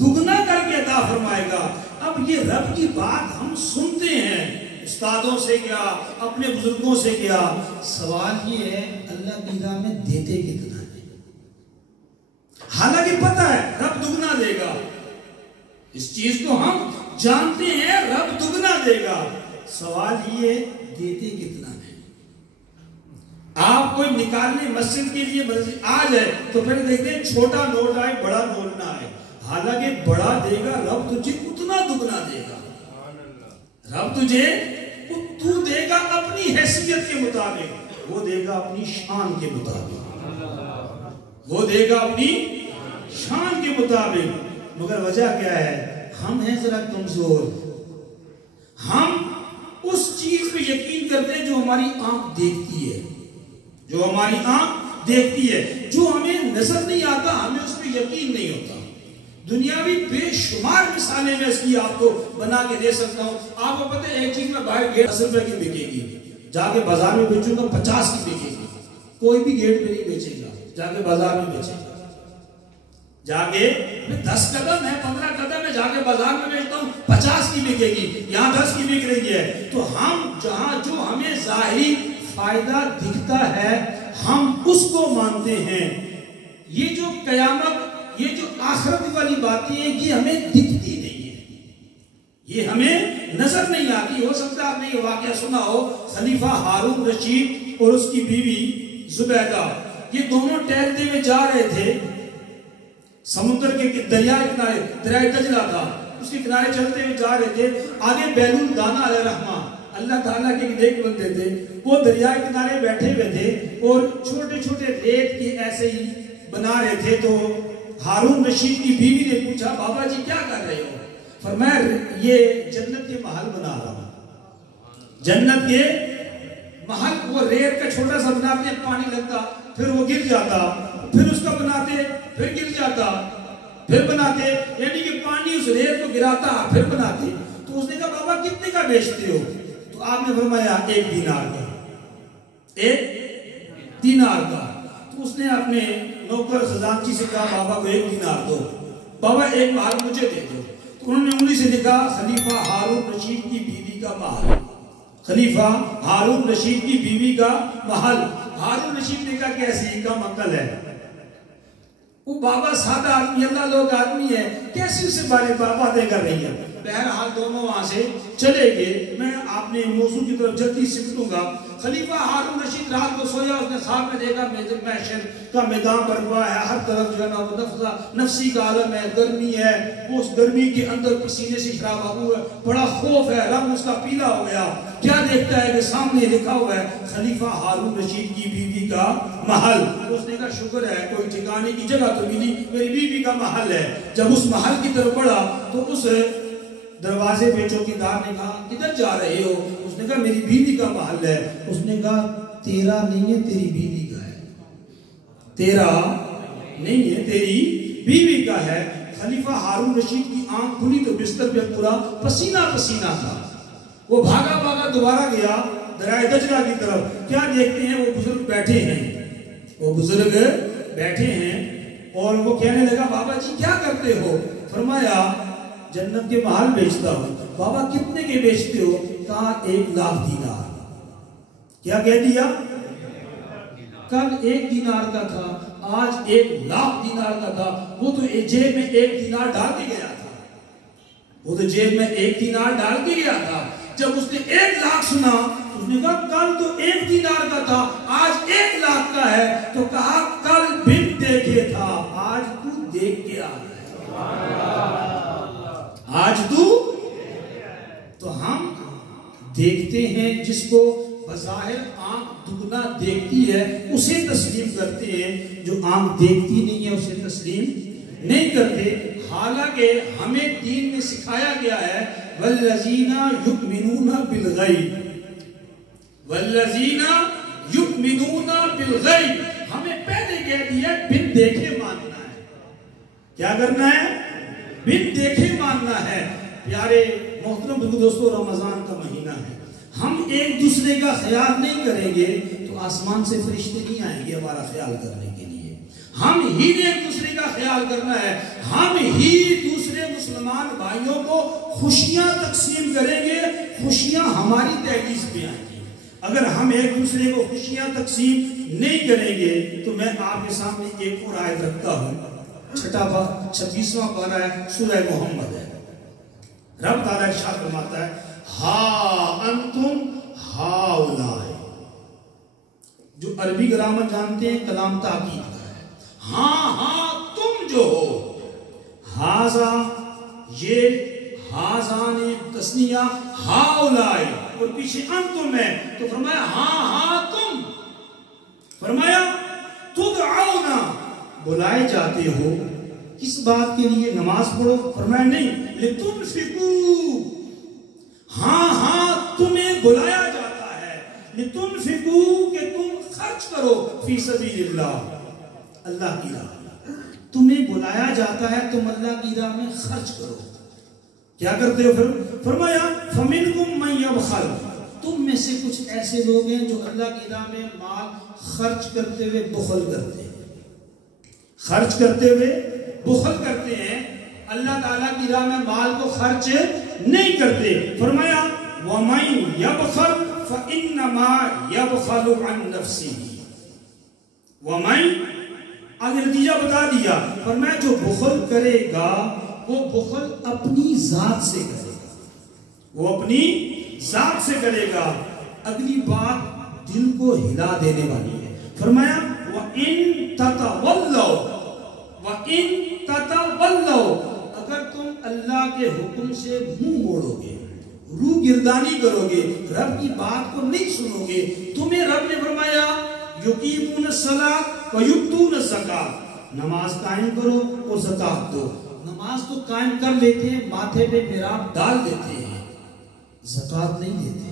دگنا کر کے عطا فرمائے گا۔ اب یہ رب کی بات ہم سنتے ہیں، استادوں سے کیا، اپنے بزرگوں سے کیا، سوال یہ ہے اللہ کی راہ میں دیتے کتنا ہے؟ حالانکہ پتہ ہے رب دگنا دے گا، اس چیز کو ہم جانتے ہیں رب دگنا دے گا، سوال یہ دیتے کتنا ہے؟ آپ کوئی نکالنے مسجد کے لیے آ جائے تو پھر دیکھتے ہیں چھوٹا نوٹ آئے بڑا نوٹ نہ آئے، حالانکہ بڑا دے گا رب تجھے اتنا دگنا دے گا، رب تجھے تو دے گا اپنی حیثیت کے مطابق، وہ دے گا اپنی شان کے مطابق، وہ دے گا اپنی شان کے مطابق۔ مگر وجہ کیا ہے؟ ہم ہیں ذرا کمزور، ہم اس چیز پہ یقین کرتے ہیں جو ہماری آنکھ دیکھتی ہے، جو ہماری آنکھ دیکھتی ہے، جو ہمیں نظر نہیں آتا ہمیں اس پہ یقین نہیں ہوتا۔ دنیاوی بے شمار مثالیں میں اس کی آپ کو بنا کے دے سکتا ہوں۔ آپ کو پتہ ہے ایک چیز میں باہر گیٹ 10 روپے کی بکے گی، جا کے بازار میں بیچوں گا 50 کی بکے گی، کوئی بھی گیٹ پہ نہیں بیچے گا، جا کے بازار میں بیچے گا، جا کے 10 قدم ہے 15 قدم ہے، جا کے بازار میں بیچتا ہوں 50 کی بکے گی، یہاں 10 کی بک رہی ہے۔ تو ہم جہاں جو ہمیں ظاہری فائدہ دکھتا ہے ہم اس کو مانتے ہیں۔ یہ جو قیامت، یہ جو آخرت والی باتیں ہیں یہ ہمیں دکھتی نہیں ہے، یہ ہمیں نظر نہیں آتی۔ ہو سکتا ہے آپ نے یہ واقعہ سنا ہو، خلیفہ ہارون رشید اور اس کی بیوی زبیدہ، یہ دونوں ٹہلتے ہوئے جا رہے تھے سمندر کے دریا کنارے، دریائے دجلہ تھا، اس کے کنارے چلتے ہوئے جا رہے تھے۔ آگے بیلول دانا علیہ الرحمہ اللہ تعالیٰ کے نیک بندے تھے، وہ دریا کنارے بیٹھے ہوئے تھے اور چھوٹے چھوٹے ریت کے ایسے ہی بنا رہے تھے۔ تو ہارون رشید کی بیوی نے پوچھا بابا جی کیا کر رہے ہو؟ فرمایا یہ جنت کے محل بنا رہا ہوں، جنت کے محل، وہ ریت کا چھوٹا سا بناتے ہیں، پانی لگتا پھر وہ گر جاتا، پھر اس کا بناتے پھر گر جاتا، پھر بناتے، یعنی کہ پانی اس ریت کو گراتا پھر بناتے۔ تو اس نے کہا بابا کتنے کا بیچتے ہو؟ تو آپ نے فرمایا 1 دینار کا، 1 دینار کا۔ تو اس نے اپنے نوکر خزانچی سے کہا بابا کو 1 دینار دو، بابا 1 محل مجھے دے دو۔ تو انہوں نے انگلی سے لکھا خلیفہ ہارون رشید کی بیوی کا محل، خلیفہ ہارون رشید کی بیوی کا محل۔ ہارون رشید نے کہا کیسی کم عقل ہے، وہ بابا سادہ آدمی، اللہ لوگ آدمی ہے، کیسی اسے باتیں کر رہی ہے۔ بہرحال دونوں وہاں سے چلے گئے۔ میں آپ نے موضوع کی طرف جلدی سمٹوں گا۔ خلیفہ ہارون رشید رات کو سویا، اس نے خواب میں دیکھا محشر کا میدان برپا ہے، ہر طرف جو ہے نا وہ نفسی کا عالم ہے، گرمی ہے، وہ اس گرمی کے اندر پسینے سے شراب آبو ہے، بڑا خوف ہے، رنگ اس کا پیلا ہو گیا۔ کیا دیکھتا ہے کہ سامنے لکھا ہوا ہے خلیفہ ہارون رشید کی بیوی کا محل۔ اس نے کہا شکر ہے کوئی ٹھکانے کی جگہ تو ملی، میری بیوی کا محل ہے۔ جب اس محل کی طرف بڑھا تو اس دروازے پہ چوکیدار نے کہا کدھر جا رہے ہو؟ اس نے کہا میری بیوی کا محل ہے۔ اس نے کہا تیرا نہیں ہے تیری بیوی کا ہے۔ تیرا نہیں ہے، تیری بیوی کا ہے۔ خلیفہ ہارون رشید کی آنکھ کھلی تو بستر پہ پورا پسینہ پسینہ تھا۔ وہ بھاگا بھاگا دوبارہ گیا دریا دجلہ کی طرف، کیا دیکھتے ہیں وہ بزرگ بیٹھے ہیں، وہ بزرگ بیٹھے ہیں اور وہ کہنے لگا بابا جی کیا کرتے ہو؟ فرمایا جنت کے محل بیچتا ہوں۔ بابا کتنے کے بیچتے ہو؟ کہا 1,00,000 دینار۔ کیا کہہ دیا؟ کل 1 دینار کا تھا، آج 1,00,000 دینار کا تھا۔ وہ تو جیب میں 1 دینار ڈال کے گیا تھا، وہ تو جیب میں 1 دینار ڈال کے گیا تھا۔ جب اس نے 1,00,000 سنا اس نے کہا کل تو 1 دینار کا تھا، آج 1,00,000 کا ہے۔ تو کہا کل بن دیکھے تھا، آج تو دیکھ کے آ گیا، آج تو ہم دیکھتے ہیں جس کو بظاہر آنکھ دگنا دیکھتی ہے اسے تسلیم کرتے ہیں، جو آنکھ دیکھتی نہیں ہے اسے تسلیم نہیں کرتے۔ حالانکہ ہمیں دین میں سکھایا گیا ہے والذین یؤمنون بالغیب، والذین یؤمنون بالغیب، ہمیں پہلے کہہ دیا بن دیکھے ماننا ہے۔ کیا کرنا ہے؟ بن دیکھے ماننا ہے۔ پیارے محترم دوستو، رمضان کا مہینہ ہے، ہم ایک دوسرے کا خیال نہیں کریں گے تو آسمان سے فرشتے نہیں آئیں گے ہمارا خیال کرنے کے لیے۔ ہم ہی نے ایک دوسرے کا خیال کرنا ہے، ہم ہی دوسرے مسلمان بھائیوں کو خوشیاں تقسیم کریں گے، خوشیاں ہماری دہلیز پہ آئیں گی۔ اگر ہم ایک دوسرے کو خوشیاں تقسیم نہیں کریں گے تو میں آپ کے سامنے ایک اور آیت رکھتا ہوں، 26واں پارہ ہے، سورہ محمد ہے۔ رب تعالیٰ ارشاد فرماتا ہے ہا انتم ہاؤلائی، جو عربی گرامر جانتے ہیں کلام تاکید کا ہے، ہاں ہاں تم جو ہو، ہاذا یہ ہاذان تسنیہ ہاؤلائی اور پیچھے انتم ہے تو فرمایا ہاں ہاں تم، فرمایا تدعونا بلائے جاتے ہو، کس بات کے لیے؟ نماز پڑھو؟ فرمایا نہیں، لتنفقوا، ہاں ہاں تمہیں بلایا جاتا ہے، لتنفقوا کہ تم خرچ کرو، فی سبیل اللہ، اللہ کی راہ میں تمہیں بلایا جاتا ہے، تم اللہ کی راہ میں خرچ کرو۔ کیا کرتے ہو پھر؟ فرمایا فمنکم من یبخل، تم میں سے کچھ ایسے لوگ ہیں جو اللہ کی راہ میں مال خرچ کرتے ہوئے بخل کرتے ہیں، خرچ کرتے ہوئے بخل کرتے ہیں، اللہ تعالیٰ کی راہ میں مال کو خرچ نہیں کرتے۔ فرمایا وَمَن يَبْخَلْ فَإِنَّمَا يَبْخَلُ عَن نَفْسِهِ، وَمَن آگے نتیجہ بتا دیا، فرمایا جو بخل کرے گا وہ بخل اپنی ذات سے کرے گا، وہ اپنی ذات سے کرے گا۔ اگلی بات دل کو ہلا دینے والی ہے، فرمایا وَإِن تَتَوَلَّوْا، وَإِن تَتَوَلَّوْا، اگر تم اللہ کے حکم سے منہ موڑو گے، روح گردانی کرو گے، رب کی بات کو نہیں سنو گے، تمہیں رب نے فرمایا یقیمون الصلاۃ ویؤتون الزکاۃ، نماز قائم کرو اور زکات دو۔ نماز تو قائم کر لیتے ہیں، ماتھے پہ محراب ڈال دیتے ہیں، زکات نہیں دیتے۔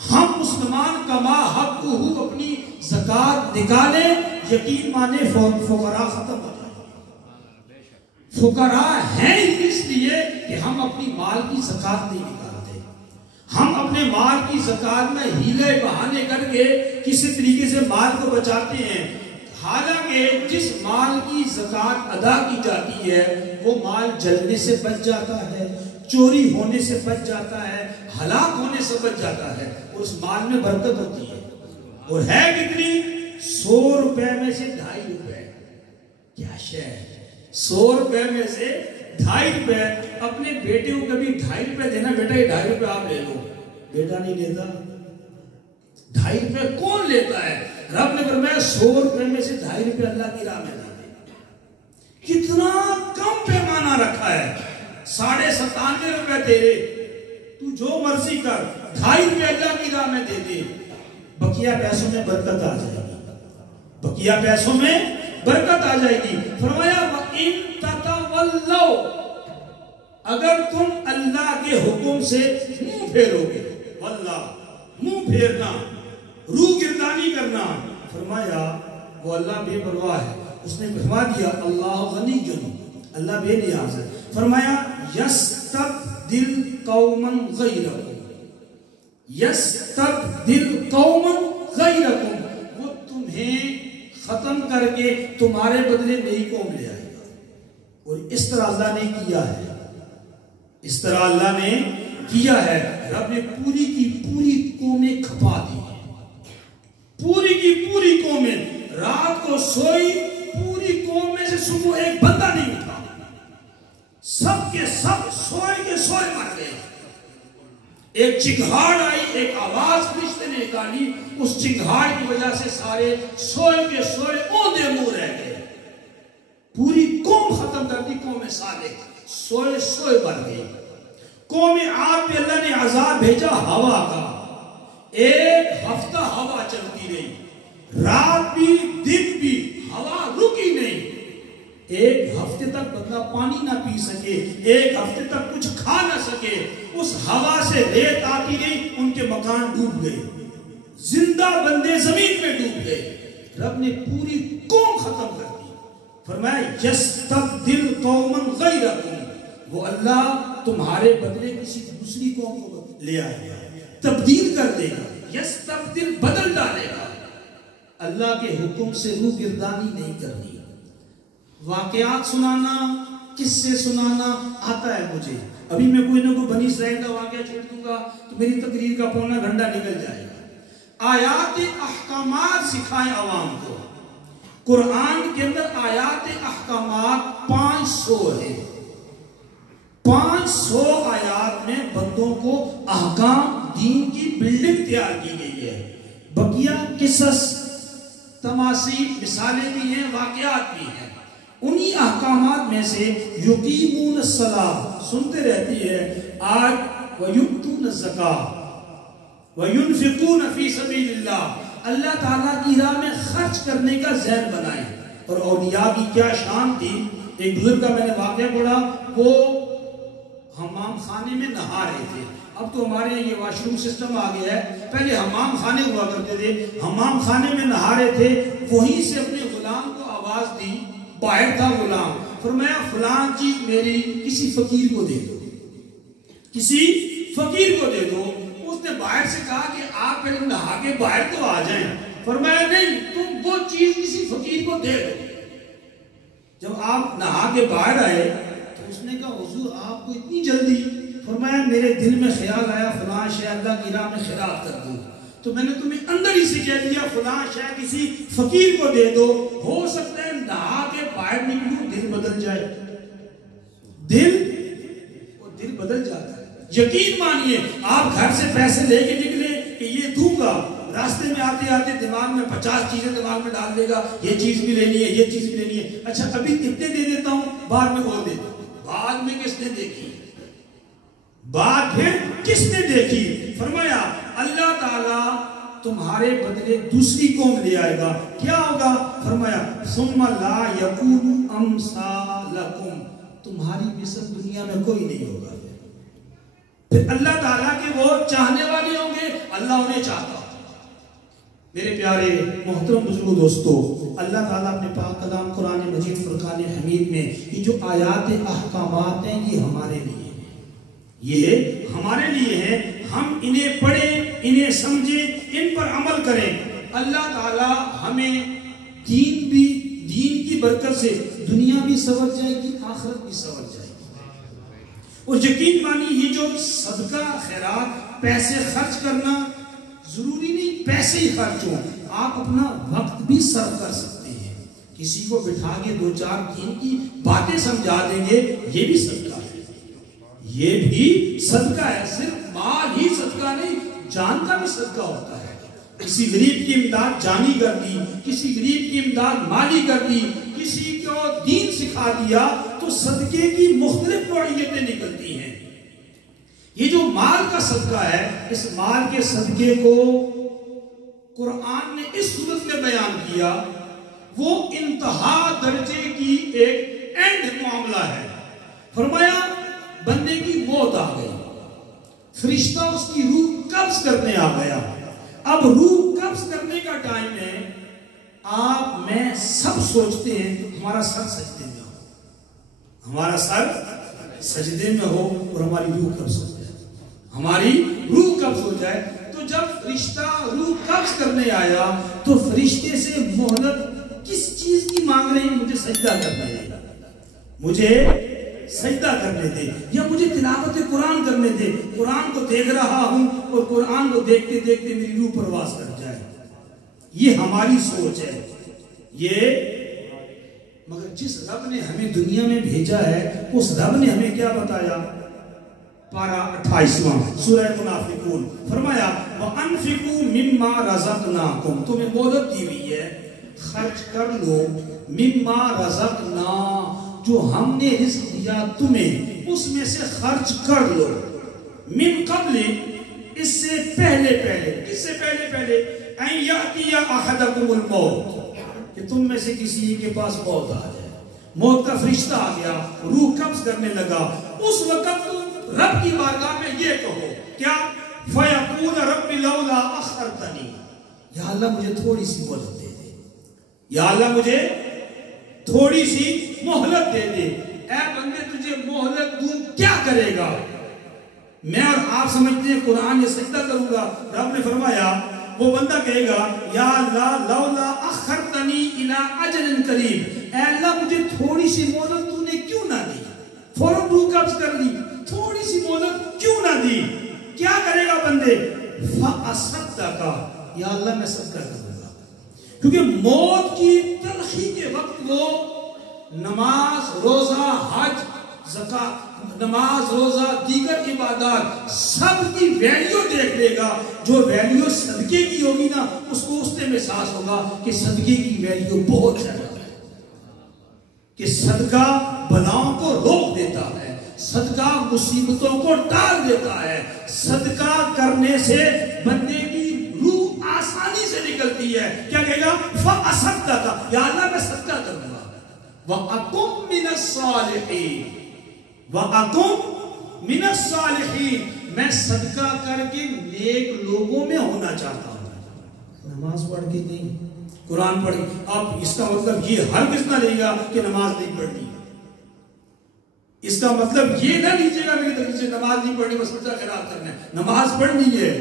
ہم مسلمان کما حق ہو اپنی زکات نکالیں، یقین مانے فقراء ختم ہو جائے۔ فقراء ہیں اس لیے کہ ہم اپنی مال کی زکات نہیں نکالتے، ہم اپنے مال کی زکات میں ہیلے بہانے کر کے کسی طریقے سے مال کو بچاتے ہیں، حالانکہ جس مال کی زکات ادا کی جاتی ہے وہ مال جلنے سے بچ جاتا ہے، چوری ہونے سے بچ جاتا ہے، ہلاک ہونے سے بچ جاتا ہے، اور اس مال میں برکت ہوتی ہے۔ اور ہے کتنی؟ 100 روپے میں سے 2.5 روپے، کیا شے ہے، 100 روپے میں سے 2.5 روپے۔ اپنے بیٹے کو کبھی 2.5 روپے دینا، بیٹا یہ 2.5 روپے آپ لے لو، بیٹا نہیں لیتا۔ 2.5 روپے کون لیتا ہے؟ رب نے فرمایا 100 روپے میں سے 2.5 روپے اللہ کی راہ میں دے دے۔ کتنا کم پیمانہ رکھا ہے، 97.5 روپے تیرے، تو جو مرضی کر، 2.5 روپے اللہ کی راہ میں دے دے، بقیہ پیسوں میں برکت آ جائے گی، بقیہ پیسوں میں برکت آ جائے گی۔ فرمایا وَإِن تَتَوَلَّوْا، اگر تم اللہ کے حکم سے منہ پھیرو گے، واللہ منہ پھیرنا، روح گردانی کرنا، فرمایا وہ اللہ بے پرواہ ہے. اس نے فرما دیا اللہ غنی جن، اللہ بے نیاز ہے. فرمایا یستبدل قوما غیرکم، یستبدل قوما غیرکم، وہ تمہیں ختم کر کے تمہارے بدلے نئی قوم لے آئے گا. اور اس طرح اللہ نے کیا ہے، اس طرح اللہ نے کیا ہے. رب نے پوری کی پوری قومیں کھپا دی، پوری کی پوری قومیں. رات کو سوئی پوری قوم میں سے صبح ایک بندہ نہیں اٹھا، سب کے سب سوئے کے سوئے مر گئے. ایک چنگھاڑ آئی، ایک آواز فرشتے نے نکالی، اس چنگھاڑ کی وجہ سے سارے سوئے کے سوئے اوندے منہ رہ گئے. پوری قوم ختم کر دی. قوم صالح سوئے سوئے مر گئی. قوم عاد پہ اللہ نے عذاب بھیجا ہوا کا. 1 ہفتہ ہوا چلتی رہی، رات بھی دن بھی ہوا رکی نہیں. 1 ہفتے تک بندہ پانی نہ پی سکے، 1 ہفتے تک کچھ کھا نہ سکے. اس ہوا سے ریت آتی رہی، ان کے مکان ڈوب گئے، زندہ بندے زمین میں ڈوب گئے. رب نے پوری قوم ختم کر دی. فرمایا یستبدل قوما غیرکم، وہ اللہ تمہارے بدلے کسی دوسری قوم کو لے آئے گا، تبدیل کر دے گا. یستبدل بدل ڈالے گا. اللہ کے حکم سے روح گردانی نہیں کرنی. واقعات سنانا، قصے سنانا آتا ہے مجھے. ابھی میں کوئی نہ کوئی بنی اسرائیل کا واقعہ چھوڑ دوں گا تو میری تقریر کا پونا گھنٹہ نکل جائے گا. آیات احکامات سکھائیں عوام کو. قرآن کے اندر آیات احکامات 500 ہیں. 500 آیات میں بندوں کو احکام دین کی بلڈنگ تیار کی گئی ہے. بقیہ قصص، تماثیل، مثالیں بھی ہیں، واقعات بھی ہیں. انہی احکامات میں سے یقیمون الصلاۃ سنتے رہتی ہے آج، ویؤتون الزکاۃ وینفقون فی سبیل اللہ. اللہ تعالیٰ کی راہ میں خرچ کرنے کا ذہن بنائیں. اور اولیاء کی کیا شان تھی. ایک بزرگ کا میں نے واقعہ پڑھا، وہ حمام خانے میں نہا رہے تھے. اب تو ہمارے یہ واش روم سسٹم آ گیا ہے، پہلے حمام خانے ہوا کرتے تھے. حمام خانے میں نہا رہے تھے، وہیں سے اپنے غلام کو آواز دی. باہر تھا غلام. فرمایا فلان چیز میری کسی فقیر کو دے دو، کسی فقیر کو دے دو. اس نے باہر سے کہا کہ آپ پہلے نہا کے باہر تو آ جائیں. فرمایا نہیں، تم وہ چیز کسی فقیر کو دے دو. جب آپ نہا کے باہر آئے تو اس نے کہا حضور آپ کو اتنی جلدی؟ فرمایا میرے دل میں خیال آیا فلاں شے اللہ کی راہ میں خیرات کر دوں، تو میں نے تمہیں اندر ہی سے کہہ دیا فلاں شے کسی فقیر کو دے دو. ہو سکتا ہے نہا کے باہر نکلوں دل بدل جائے. دل بدل جاتا ہے. یقین مانیے آپ گھر سے پیسے لے کے نکلے کہ یہ دوں گا، راستے میں آتے آتے دماغ میں 50 چیزیں دماغ میں ڈال دے گا، یہ چیز بھی لینی ہے، یہ چیز بھی لینی ہے. اچھا ابھی اتنے دے دیتا ہوں، بعد میں اور دے دوں. بعد میں کس نے دیکھی؟ بعد پھر کس نے دیکھی؟ فرمایا اللہ تعالیٰ تمہارے بدلے دوسری قوم لے آئے گا. کیا ہوگا؟ فرمایا ثم لا یکون امثالکم، تمہاری مثل دنیا میں کوئی نہیں ہوگا. پھر اللہ تعالیٰ کے وہ چاہنے والے ہوں گے، اللہ انہیں چاہتا. میرے پیارے محترم بزرگوں دوستو، اللہ تعالیٰ اپنے پاک کلام قرآن مجید فرقان حمید میں یہ جو آیات احکامات ہیں یہ ہمارے لیے ہیں، یہ ہمارے لیے ہیں. ہم انہیں پڑھیں، انہیں سمجھیں، ان پر عمل کریں. اللہ تعالیٰ ہمیں دین کی برکت سے دنیا بھی سنور جائے گی، آخرت بھی سنور جائے گی. اور یقین مانی یہ جو صدقہ خیرات، پیسے خرچ کرنا ضروری نہیں پیسے ہی خرچ ہوں، آپ اپنا وقت بھی صرف کر سکتے ہیں. کسی کو بٹھا کے 2-4 دین کی باتیں سمجھا دیں گے، یہ بھی صدقہ ہے. یہ بھی صدقہ ہے. صرف مال ہی صدقہ نہیں، جان کا بھی صدقہ ہوتا ہے. کسی غریب کی امداد جانی کر دی، کسی غریب کی امداد مالی کر دی، کسی کو دین سکھا دیا، تو صدقے کی مختلف نوعیتیں نکلتی ہیں. یہ جو مال کا صدقہ ہے، اس مال کے صدقے کو قرآن نے اس صورت میں بیان کیا، وہ انتہا درجے کی ایک اینڈ معاملہ ہے. فرمایا بندے کی موت آ گئی، فرشتہ اس کی روح قبض کرنے آ گیا. اب روح قبض کرنے کا ٹائم ہے. آپ میں سب سوچتے ہیں ہمارا سر سجدے میں ہو، ہمارا سر سجدے میں ہو اور ہماری روح قبض ہو جائے، ہماری روح قبض ہو جائے۔ تو جب فرشتہ روح قبض کرنے آیا تو فرشتے سے مہلت کس چیز کی مانگ رہے ہیں؟ مجھے سجدہ کرنا ہے، مجھے سجدہ کرنے دے، یا مجھے تلاوت قرآن کرنے دے، قرآن کو دیکھ رہا ہوں اور قرآن کو دیکھتے دیکھتے میری روح پرواز کر جائے۔ یہ ہماری سوچ ہے، یہ مگر جس رب نے ہمیں دنیا میں بھیجا ہے اس رب نے ہمیں کیا بتایا؟ پارہ 28واں سورہ منافقون، فرمایا وَأَنفِقُوا مِمَّا رَزَقْنَاكُمْ، تمہیں مہلت دی ہوئی ہے، خرچ کر لو، مِمَّا رَزَقْنَا، جو ہم نے رزق دیا تمہیں اس میں سے خرچ کر لو، من قبل، اس سے پہلے پہلے، کس سے پہلے پہلے؟ اَن يَأْتِيَ أَحَدَكُمُ الْمَوْتُ، کہ تم میں سے کسی کے پاس موت آ جائے، موت کا فرشتہ آ گیا، روح قبض کرنے لگا، اس وقت تم رب کی بارگاہ میں یہ کہو کیا؟ فَيَقُولَ رَبِّ لَوْلَا أَخَّرْتَنِي، یا اللہ مجھے تھوڑی سی مہلت دے دے، یا اللہ مجھے تھوڑی سی مہلت دے دے۔ اے بندے تجھے مہلت دوں کیا کرے گا؟ میں اور آپ سمجھتے ہیں قرآن یہ سجدہ کروں گا، رب نے فرمایا وہ بندہ کہے گا یا اللہ لولا اخرتنی الی اجل قریب، اے اللہ مجھے تھوڑی سی مہلت تو نے کیوں نہ دی؟ فوراً روح قبض کر لی، تھوڑی سی مہلت کیوں نہ دی؟ کیا کرے گا بندے؟ فَأَصَدَّقَ، یا اللہ میں صدقہ کروں گا، کیونکہ موت کی تلخی کے وقت وہ نماز، روزہ، حج، زکات، نماز، روزہ، دیگر عبادات سب کی ویلیو دیکھ لے گا۔ جو ویلیو صدقے کی ہوگی نا اس کو اس میں احساس ہوگا کہ صدقے کی ویلیو بہت زیادہ ہے، کہ صدقہ بلاؤں کو روک دیتا ہے، صدقہ مصیبتوں کو ٹال دیتا ہے، صدقہ کرنے سے بندے کی روح آسانی سے نکلتی ہے۔ کیا کہے گا؟ فَأَصَدَّقَ، یا اللہ میں صدقہ کروں گا، وَأَقُمْ مِنَ الصَّالِحِينَ، وَأَقُمْ مِنَ الصَّالِحِينَ، میں صدقہ کر کے نیک لوگوں میں ہونا چاہتا ہوں، نماز پڑھ کے نہیں، قرآن پڑھ کے۔ اب اس کا مطلب یہ ہرگز نہ لے گا کہ نماز نہیں پڑھنی، اس کا مطلب یہ نہ لیجیے گا میری طرف سے نماز نہیں پڑھنی بس صدقہ خیرات کرنا ہے، نماز پڑھنی ہے،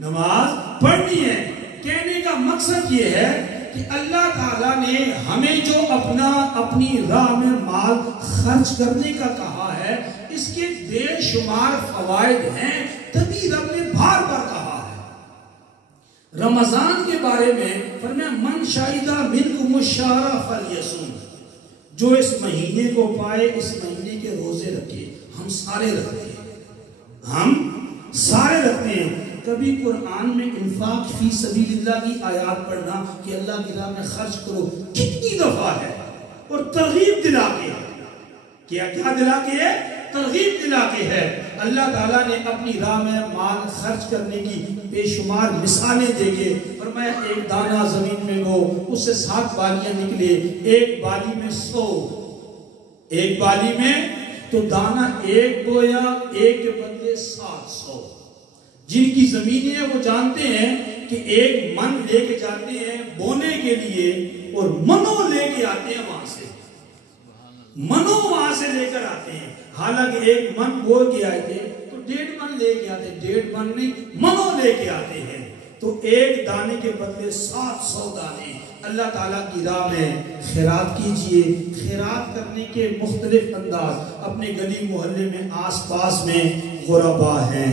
نماز پڑھنی ہے۔ کہنے کا مقصد یہ ہے کہ اللہ تعالیٰ نے ہمیں جو اپنی راہ میں مال خرچ کرنے کا کہا ہے اس کے بے شمار فوائد ہیں، تبھی رب نے بار بار کہا ہے۔ رمضان کے بارے میں فرمایا من شہد منکم الشہر فلیصم، جو اس مہینے کو پائے اس مہینے کے روزے رکھے۔ ہم سارے رکھتے ہیں، ہم سارے رکھتے ہیں۔ کبھی قرآن میں انفاق فی سبیل اللہ کی آیات پڑھنا کہ اللہ کی راہ میں خرچ کرو کتنی دفعہ ہے، اور ترغیب دلا کے کیا دلا کے ہے؟ ترغیب دلا کے ہے۔ اللہ تعالیٰ نے اپنی راہ میں مال خرچ کرنے کی بے شمار مثالیں دے کے فرمایا ایک دانہ زمین میں بو، اس سے 7 بالیاں نکلے، ایک بالی میں 100، ایک بالی میں تو دانہ ایک بویا، ایک کے بدلے 700۔ جن کی زمینیں ہیں وہ جانتے ہیں کہ ایک من لے کے جاتے ہیں بونے کے لیے اور منوں لے کے آتے ہیں وہاں سے، منوں وہاں سے لے کر آتے ہیں، حالانکہ ایک من بو کے آئے تھے تو 1.5 من لے کے آتے، 1.5 من نہیں منوں لے کے آتے ہیں، تو ایک دانے کے بدلے 700 دانے۔ اللہ تعالیٰ کی راہ میں خیرات کیجئے۔ خیرات کرنے کے مختلف انداز، اپنے گلی محلے میں آس پاس میں غربا ہیں،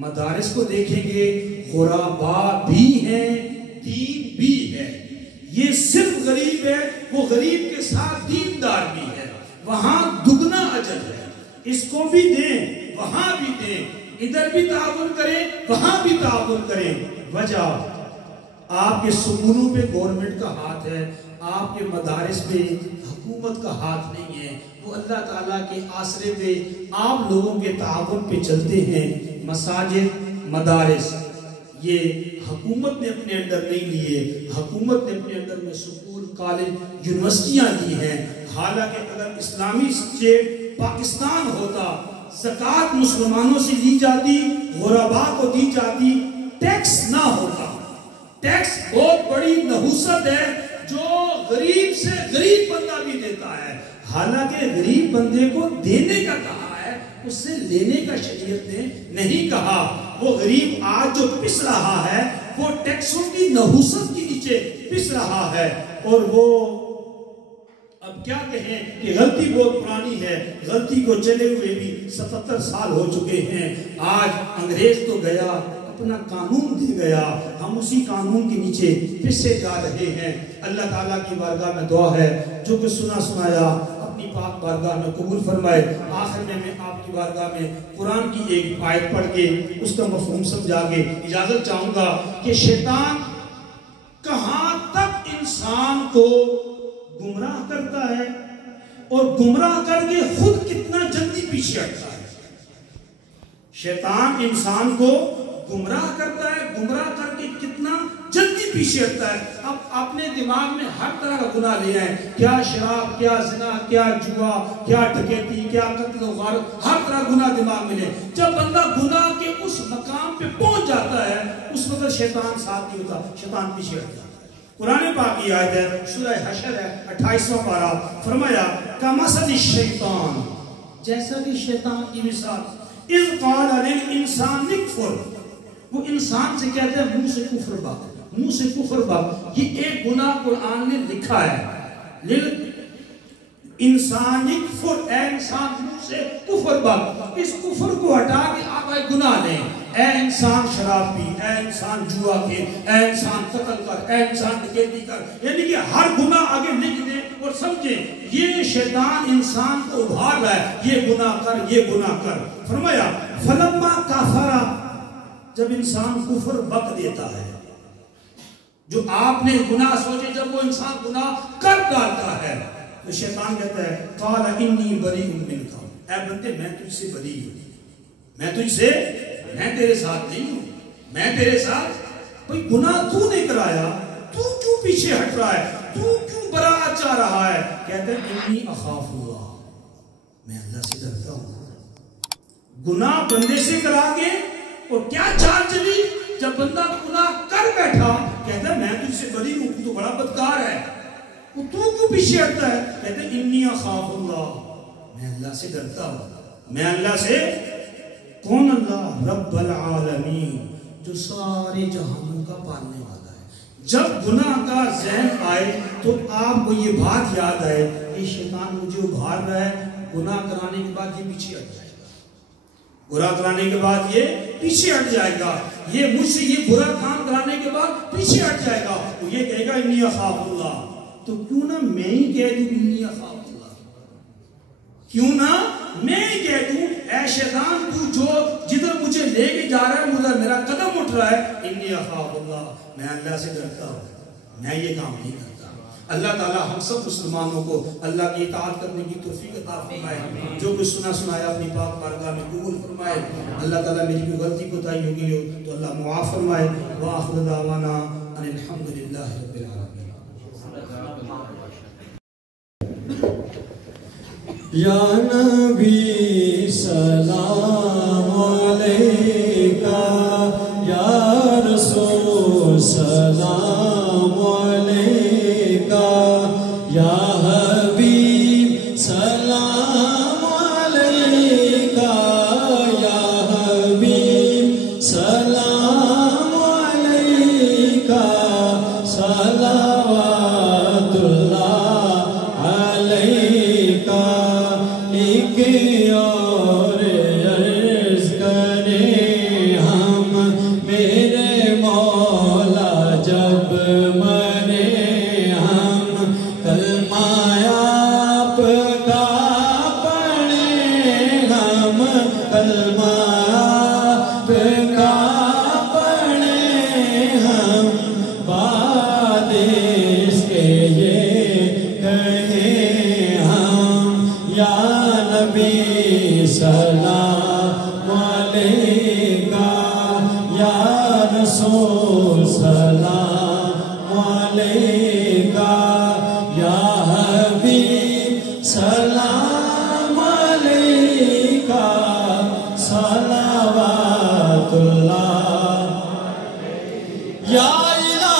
مدارس کو دیکھیں گے غربا بھی ہیں، دین بھی ہے۔ یہ صرف غریب ہے، وہ غریب کے ساتھ دیندار بھی ہے، وہاں دگنا اجر ہے، اس کو بھی دیں وہاں بھی دیں، ادھر بھی تعاون کریں وہاں بھی تعاون کریں۔ وجہ آپ کے سکولوں پہ گورنمنٹ کا ہاتھ ہے، آپ کے مدارس پہ حکومت کا ہاتھ نہیں ہے، وہ اللہ تعالیٰ کے آسرے پہ آپ لوگوں کے تعاون پہ چلتے ہیں۔ مساجد، مدارس یہ حکومت نے اپنے اندر نہیں لیے، حکومت نے اپنے اندر میں سکول، کالج، یونیورسٹیاں دی ہیں، حالانکہ اگر اسلامی اسٹیٹ پاکستان ہوتا، زکوٰۃ مسلمانوں سے لی جاتی، غربا کو دی جاتی، ٹیکس نہ ہوتا، ٹیکس بہت بڑی نحوست ہے جو غریب سے غریب بندہ بھی دیتا ہے، حالانکہ غریب بندے کو دینے کا کہا ہے، اس سے لینے کا شریعت نے نہیں کہا۔ وہ غریب آج جو پس رہا ہے وہ ٹیکسوں کی نحوست کے نیچے پس رہا ہے، اور وہ اب کیا کہیں کہ غلطی بہت پرانی ہے، غلطی کو چلے ہوئے بھی 77 سال ہو چکے ہیں۔ آج انگریز تو گیا، اپنا قانون دے گیا، ہم اسی قانون کے نیچے پسے جا رہے ہیں۔ اللہ تعالیٰ کی بارگاہ میں دعا ہے جو کہ سنا سنایا اپنی پاک بارگاہ میں قبول فرمائے۔ آخر میں آپ کی بارگاہ میں قرآن کی ایک آیت پڑھ کے اس کا مفہوم سمجھا کے اجازت چاہوں گا کہ شیطان کہاں تک انسان کو گمراہ کرتا ہے اور گمراہ کر کے خود کتنا جلدی پیچھے ہٹتا ہے۔ شیطان انسان کو گمراہ کرتا ہے، گمراہ کر کے کتنا جلدی پیچھے ہٹتا ہے۔ اب اپنے دماغ میں ہر طرح کا گناہ لے آئے، کیا شراب، کیا زنا، کیا جوا، کیا ڈکیتی، کیا قتل و غارت، ہر طرح گناہ دماغ میں لے۔ جب بندہ گناہ کے اس مقام پہ پہنچ جاتا ہے اس وقت شیطان ساتھ نہیں ہوتا، شیطان پیچھے ہٹ جاتا ہے۔ قرآن پاک کی آیت ہے، سورہ حشر ہے 28واں پارہ، فرمایا کمثل الشیطان، جیسا کہ شیطان کی مثال، اذ قال للانسان اکفر، وہ انسان سے کہتے ہیں منہ سے کفر بک، منہ سے کفر بک۔ یہ ایک گناہ قرآن نے لکھا ہے، انسان اکفر، اے انسان منہ سے کفر بک۔ اس کفر کو ہٹا کے آپ ایک گناہ لیں، اے انسان شراب پی، اے انسان جوا کھیل، اے انسان قتل کر، اے انسان ڈکیتی کر، یعنی کہ ہر گناہ آگے لکھ دیں اور سمجھیں یہ شیطان انسان کو ابھار رہا ہے، یہ گناہ کر، یہ گناہ کر۔ فرمایا فلما کفر، جب انسان کفر بک دیتا ہے، جو آپ نے گناہ سوچے جب وہ انسان گناہ کر ڈالتا ہے تو شیطان کہتا ہے قال انی بری منک، اے بندے میں تجھ سے بری ہوں، میں تجھ سے، میں تیرے ساتھ نہیں ہوں، میں تیرے ساتھ، بھئی گناہ تو نے کرایا، تو کیوں پیچھے ہٹ رہا ہے، تو کیوں براءت چاہ رہا ہے؟ کہتے ہیں انی اخاف اللہ، میں اللہ سے ڈرتا ہوں۔ گناہ بندے سے کرا کے اور کیا چال چلی، جب بندہ گناہ کر بیٹھا کہتا ہے میں تجھ سے بری ہوں، تو بڑا بدکار ہے، تو کیوں پیچھے ہٹتا ہے؟ کہتے ہیں انی اخاف اللہ، میں اللہ سے ڈرتا ہوں، میں اللہ سے، کون اللہ؟ رب العالمین، جو سارے جہانوں کا پالنے والا ہے۔ جب گناہ کا ذہن آئے تو آپ کو یہ بات یاد آئے کہ شیطان مجھے ابھار رہا ہے، گناہ کرانے کے بعد یہ پیچھے ہٹ جائے گا، برا کرانے کے بعد یہ پیچھے ہٹ جائے گا، یہ مجھ سے یہ برا کام کرانے کے بعد پیچھے ہٹ جائے گا، وہ یہ کہے گا انی اخاف اللہ۔ تو کیوں نہ میں ہی کہہ دوں انی اخاف اللہ، کیوں نہ میں ہی کہہ دوں اے شیطان تو جو جدھر مجھے لے کے جا رہا ہے، مجھے میرا قدم اٹھ رہا ہے، انی اخاف اللہ، میں اللہ سے ڈرتا ہوں، میں یہ کام نہیں کرتا۔ اللہ تعالیٰ ہم سب مسلمانوں کو اللہ کی اطاعت کرنے کی توفیق عطا فرمائے، جو کچھ سنا سنایا اپنی پاک بارگاہ میں قبول فرمائے۔ اللہ تعالیٰ میری کوئی غلطی کوتاہی ہو گئی ہو تو اللہ معاف فرمائے۔ وآخر دعوانا ان الحمدللہ رب العالمین۔ یا نبی سلام علیکہ، یا رسول سلام علیکہ، یا حبیب سلام علیکہ، یا حبیب سلام علیکہ، صلوات اللہ علیکہ۔ ایک اور عرض کریں ہم میرے مولا، جب مرے ہم کلمہ آپ کا پڑھیں، ہم کلمہ آپ کا پڑھیں، ہم بعد اس کے یہ کہیں ہم یا نبی سلام علیکہ، یا رسول سلام علیکہ، یا حبیب سلام علیکہ، صلوات اللہ یا الہ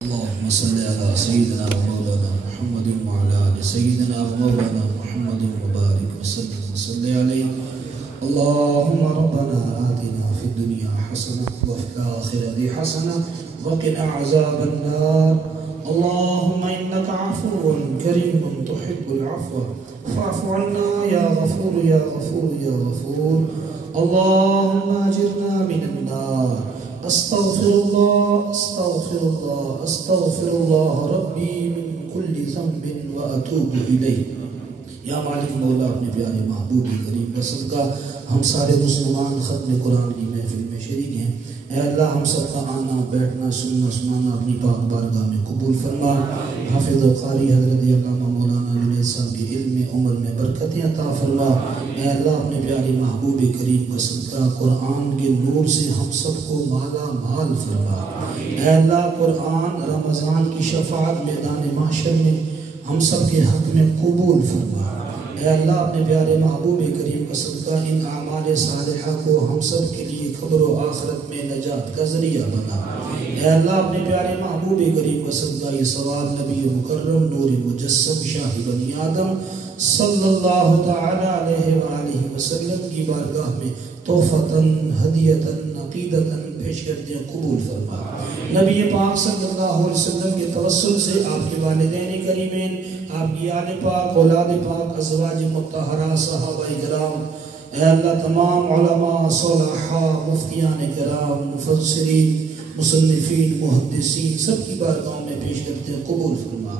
اللهم صل على سيدنا ومولانا محمد وعلى آل سيدنا ومولانا محمد وبارك وسلم وصل عليه اللهم ربنا آتنا في الدنيا حسنة وفي الآخرة حسنة وقنا عذاب النار اللهم إنك عفو كريم تحب العفو فاعف عنا يا غفور يا غفور يا غفور اللهم أجرنا من النار أستغفر الله أستغفر الله أستغفر الله ربي من كل ذنب وأتوب إليه یا مالک مولا اپنے پیارے محبوب کریم کا صدقہ ہم سارے مسلمان ختم قرآن کی محفل میں شریک ہیں اے اللہ ہم سب کا آنا بیٹھنا سننا سنانا اپنی پاک بارگاہ میں قبول فرما حافظ و قاری حضرت علامہ مولانا جنید صاحب کی علم عمر میں برکتیں عطا فرما اے اللہ اپنے پیارے محبوب کریم کا صدقہ قرآن کے نور سے ہم سب کو مالا مال فرما اے اللہ قرآن رمضان کی شفاعت میدان محشر میں ہم سب کے حق میں قبول فرما اے اللہ اپنے پیارے محبوب کریم کا صدقہ ان اعمال صالحہ کو ہم سب کے لیے قبر و آخرت میں نجات کا ذریعہ بنا اے اللہ اپنے پیارے محبوب کریم کا صدقہ یہ ثواب نبی مکرم نور مجسم شاہ بنی آدم صلی اللہ تعالی علیہ وآلہ وسلم کی بارگاہ میں تحفتاً ہدیتاً عقیدتاً پیش کرتے ہیں قبول فرما نبی پاک صلی اللہ علیہ وسلم کے توسل سے آپ کے والدین کریمین آپ کی آل پاک اولاد پاک ازواج مطہرہ صحابہ کرام اے اللہ تمام علماء صلحاء مفتیان کرام مفسرین مصنفین محدثین سب کی بارگاہوں میں پیش کرتے ہیں قبول فرما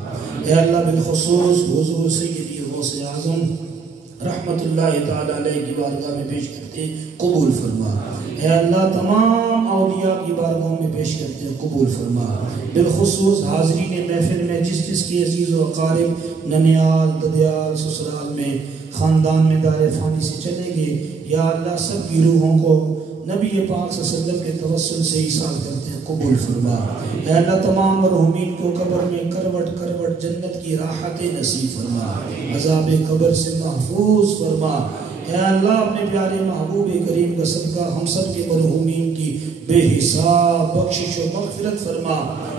اے اللہ بالخصوص حضور سیدی غوث اعظم رحمت اللہ تعالی علیہ کی بارگاہ میں پیش کرتے ہیں قبول فرما اے اللہ تمام اولیاء کی بارگاہوں میں پیش کرتے ہیں قبول فرما بالخصوص حاضرین محفل میں جس جس کی عزیز و اقارب ننیال ددیال سسرال میں خاندان میں دار فانی سے چلیں گے یا اللہ سب کی روحوں کو نبی پاک صلی اللہ علیہ وسلم کے توسل سے ایصال کرتے ہیں قبول فرما اے اللہ تمام مرحومین کو قبر میں کروٹ کروٹ جنت کی راحت نصیب فرما عذاب قبر سے محفوظ فرما اے اللہ اپنے پیارے محبوب کریم کا صدقہ ہم سب کے مرحومین کی بے حساب بخشش و مغفرت فرما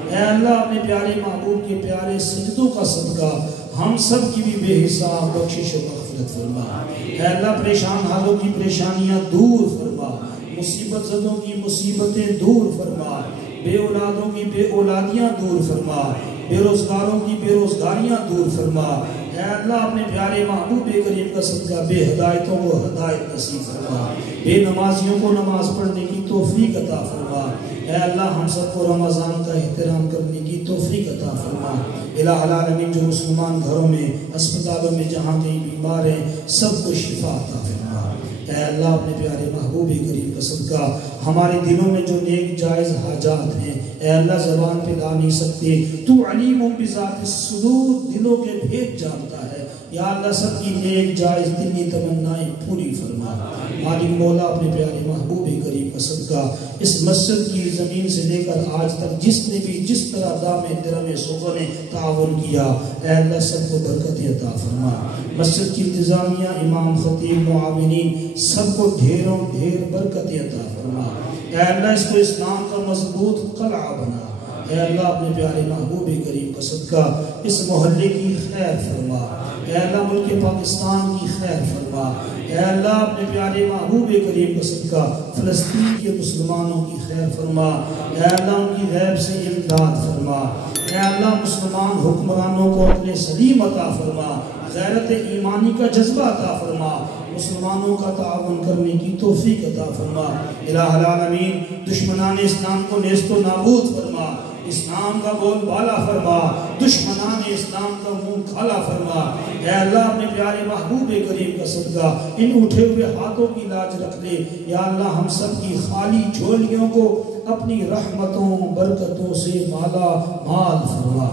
اے اللہ اپنے پیارے محبوب کے پیارے سجدوں کا صدقہ ہم سب کی بھی بے حساب بخشش و مغفرت فرما اے اللہ پریشان حالوں کی پریشانیاں دور فرما مصیبت زدوں کی مصیبتیں دور فرما بے اولادوں کی بے اولادیاں دور فرما بے روزگاروں کی بے روزگاریاں دور فرما اے اللہ اپنے پیارے محبوب کریم کا صدقہ بے ہدایتوں کو ہدایت نصیب فرما بے نمازیوں کو نماز پڑھنے کی توفیق عطا فرما اے اللہ ہم سب کو رمضان کا احترام کرنے کی توفیق عطا فرما الہ العالمین جو مسلمان گھروں میں اسپتالوں میں جہاں کہیں بیمار ہیں سب کو شفا عطا فرما اے اللہ اپنے پیارے محبوب کریم کا صدقہ ہمارے دلوں میں جو نیک جائز حاجات ہیں اے اللہ زبان پہ لا نہیں سکتے تو علیم بذات الصدور دلوں کے بھید جانتا ہے یا اللہ سب کی نیک جائز دلی تمنائیں پوری فرما مالک مولا اپنے پیارے محبوب کریم کا صدقہ اس مسجد کی زمین سے لے کر آج تک جس نے بھی جس طرح دام درم سوغن تعاون کیا اے اللہ سب کو برکت عطا فرما مسجد کی انتظامیہ امام خطیب معاونین سب کو ڈھیروں ڈھیر برکت عطا فرما اے اللہ اس کو اسلام کا مضبوط قلعہ بنا اے اللہ اپنے پیارے محبوب کریم کا صدقہ اس محلے کی خیر فرما اے اللہ ملک پاکستان کی خیر فرما اے اللہ اپنے پیارے محبوب کریم کا صدقہ فلسطین کے مسلمانوں کی خیر فرما اے اللہ ان کی غیب سے امداد فرما اے اللہ مسلمان حکمرانوں کو اپنے سلیم عطا فرما غیرت ایمانی کا جذبہ عطا فرما مسلمانوں کا تعاون کرنے کی توفیق عطا فرما الہ العالمین دشمنان اسلام کو نیست و نابود فرما اسلام کا بول بالا فرما دشمنان اسلام کا منہ کھالا فرما اے اللہ اپنے پیارے محبوب کریم کا صدقہ ان اٹھے ہوئے ہاتھوں کی لاج رکھ لے یا اللہ ہم سب کی خالی جھولیوں کو اپنی رحمتوں برکتوں سے مالا مال فرما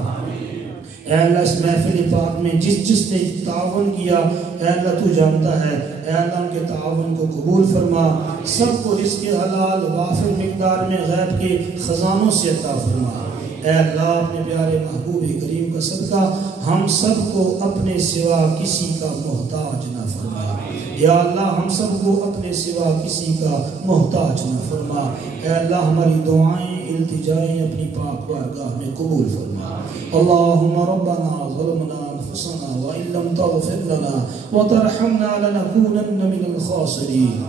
اے اللہ اس محفل پاک میں جس نے تعاون کیا اے اللہ تو جانتا ہے، اے اللہ ان کے تعاون کو قبول فرما، سب کو رزق حلال وافر مقدار میں غیب کے خزانوں سے عطا فرما۔ اے اللہ اپنے پیارے محبوب کریم کا صدقہ ہم سب کو اپنے سوا کسی کا محتاج نہ فرما۔ یا اللہ ہم سب کو اپنے سوا کسی کا محتاج نہ فرما۔ اے اللہ ہماری دعائیں التجائیں اپنی پاک بارگاہ میں قبول فرما۔ اللہم ربنا ظلمنا انفسنا وإن لم تغفر لنا وترحمنا لنكونن من الخاسرين۔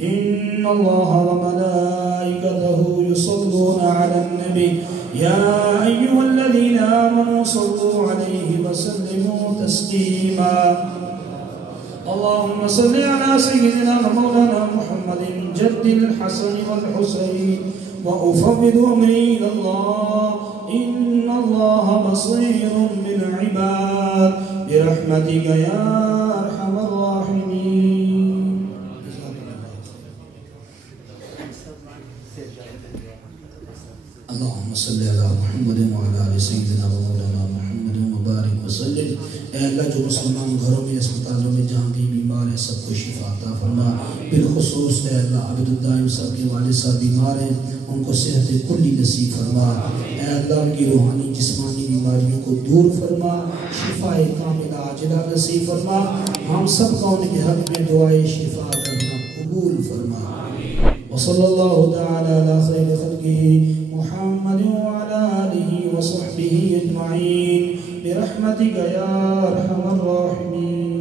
إن الله وملائكته يصلون على النبي يا أيها الذين آمنوا صلوا عليه وسلموا تسليما۔ اللهم صل على سيدنا ومولانا محمد جد الحسن والحسين وأفوض أمري إلى الله إن الله بصير بالعباد برحمتك يا أرحم الراحمين۔ اللهم صل على محمد وعلى آل سيدنا ومولانا محمد وبارك وسلم۔ اے اللہ جو مسلمان گھروں میں اسپتالوں میں جہاں بھی بیمار ہیں سب کو شفا عطا فرما، بالخصوص اے اللہ عبد الدائم صاحب کے والد صاحب بیمار ہیں ان کو صحت کلی نصیب فرما۔ اے اللہ ان کی روحانی جسمانی بیماریوں کو دور فرما، شفا کاملہ عاجلہ نصیب فرما۔ ہم سب کا ان کے حق میں دعائے شفا کرنا قبول فرما۔ وصلی اللہ تعالی علی خیر خلقہ محمد وعلى آله وصحبه أجمعين برحمتك يا أرحم الراحمين۔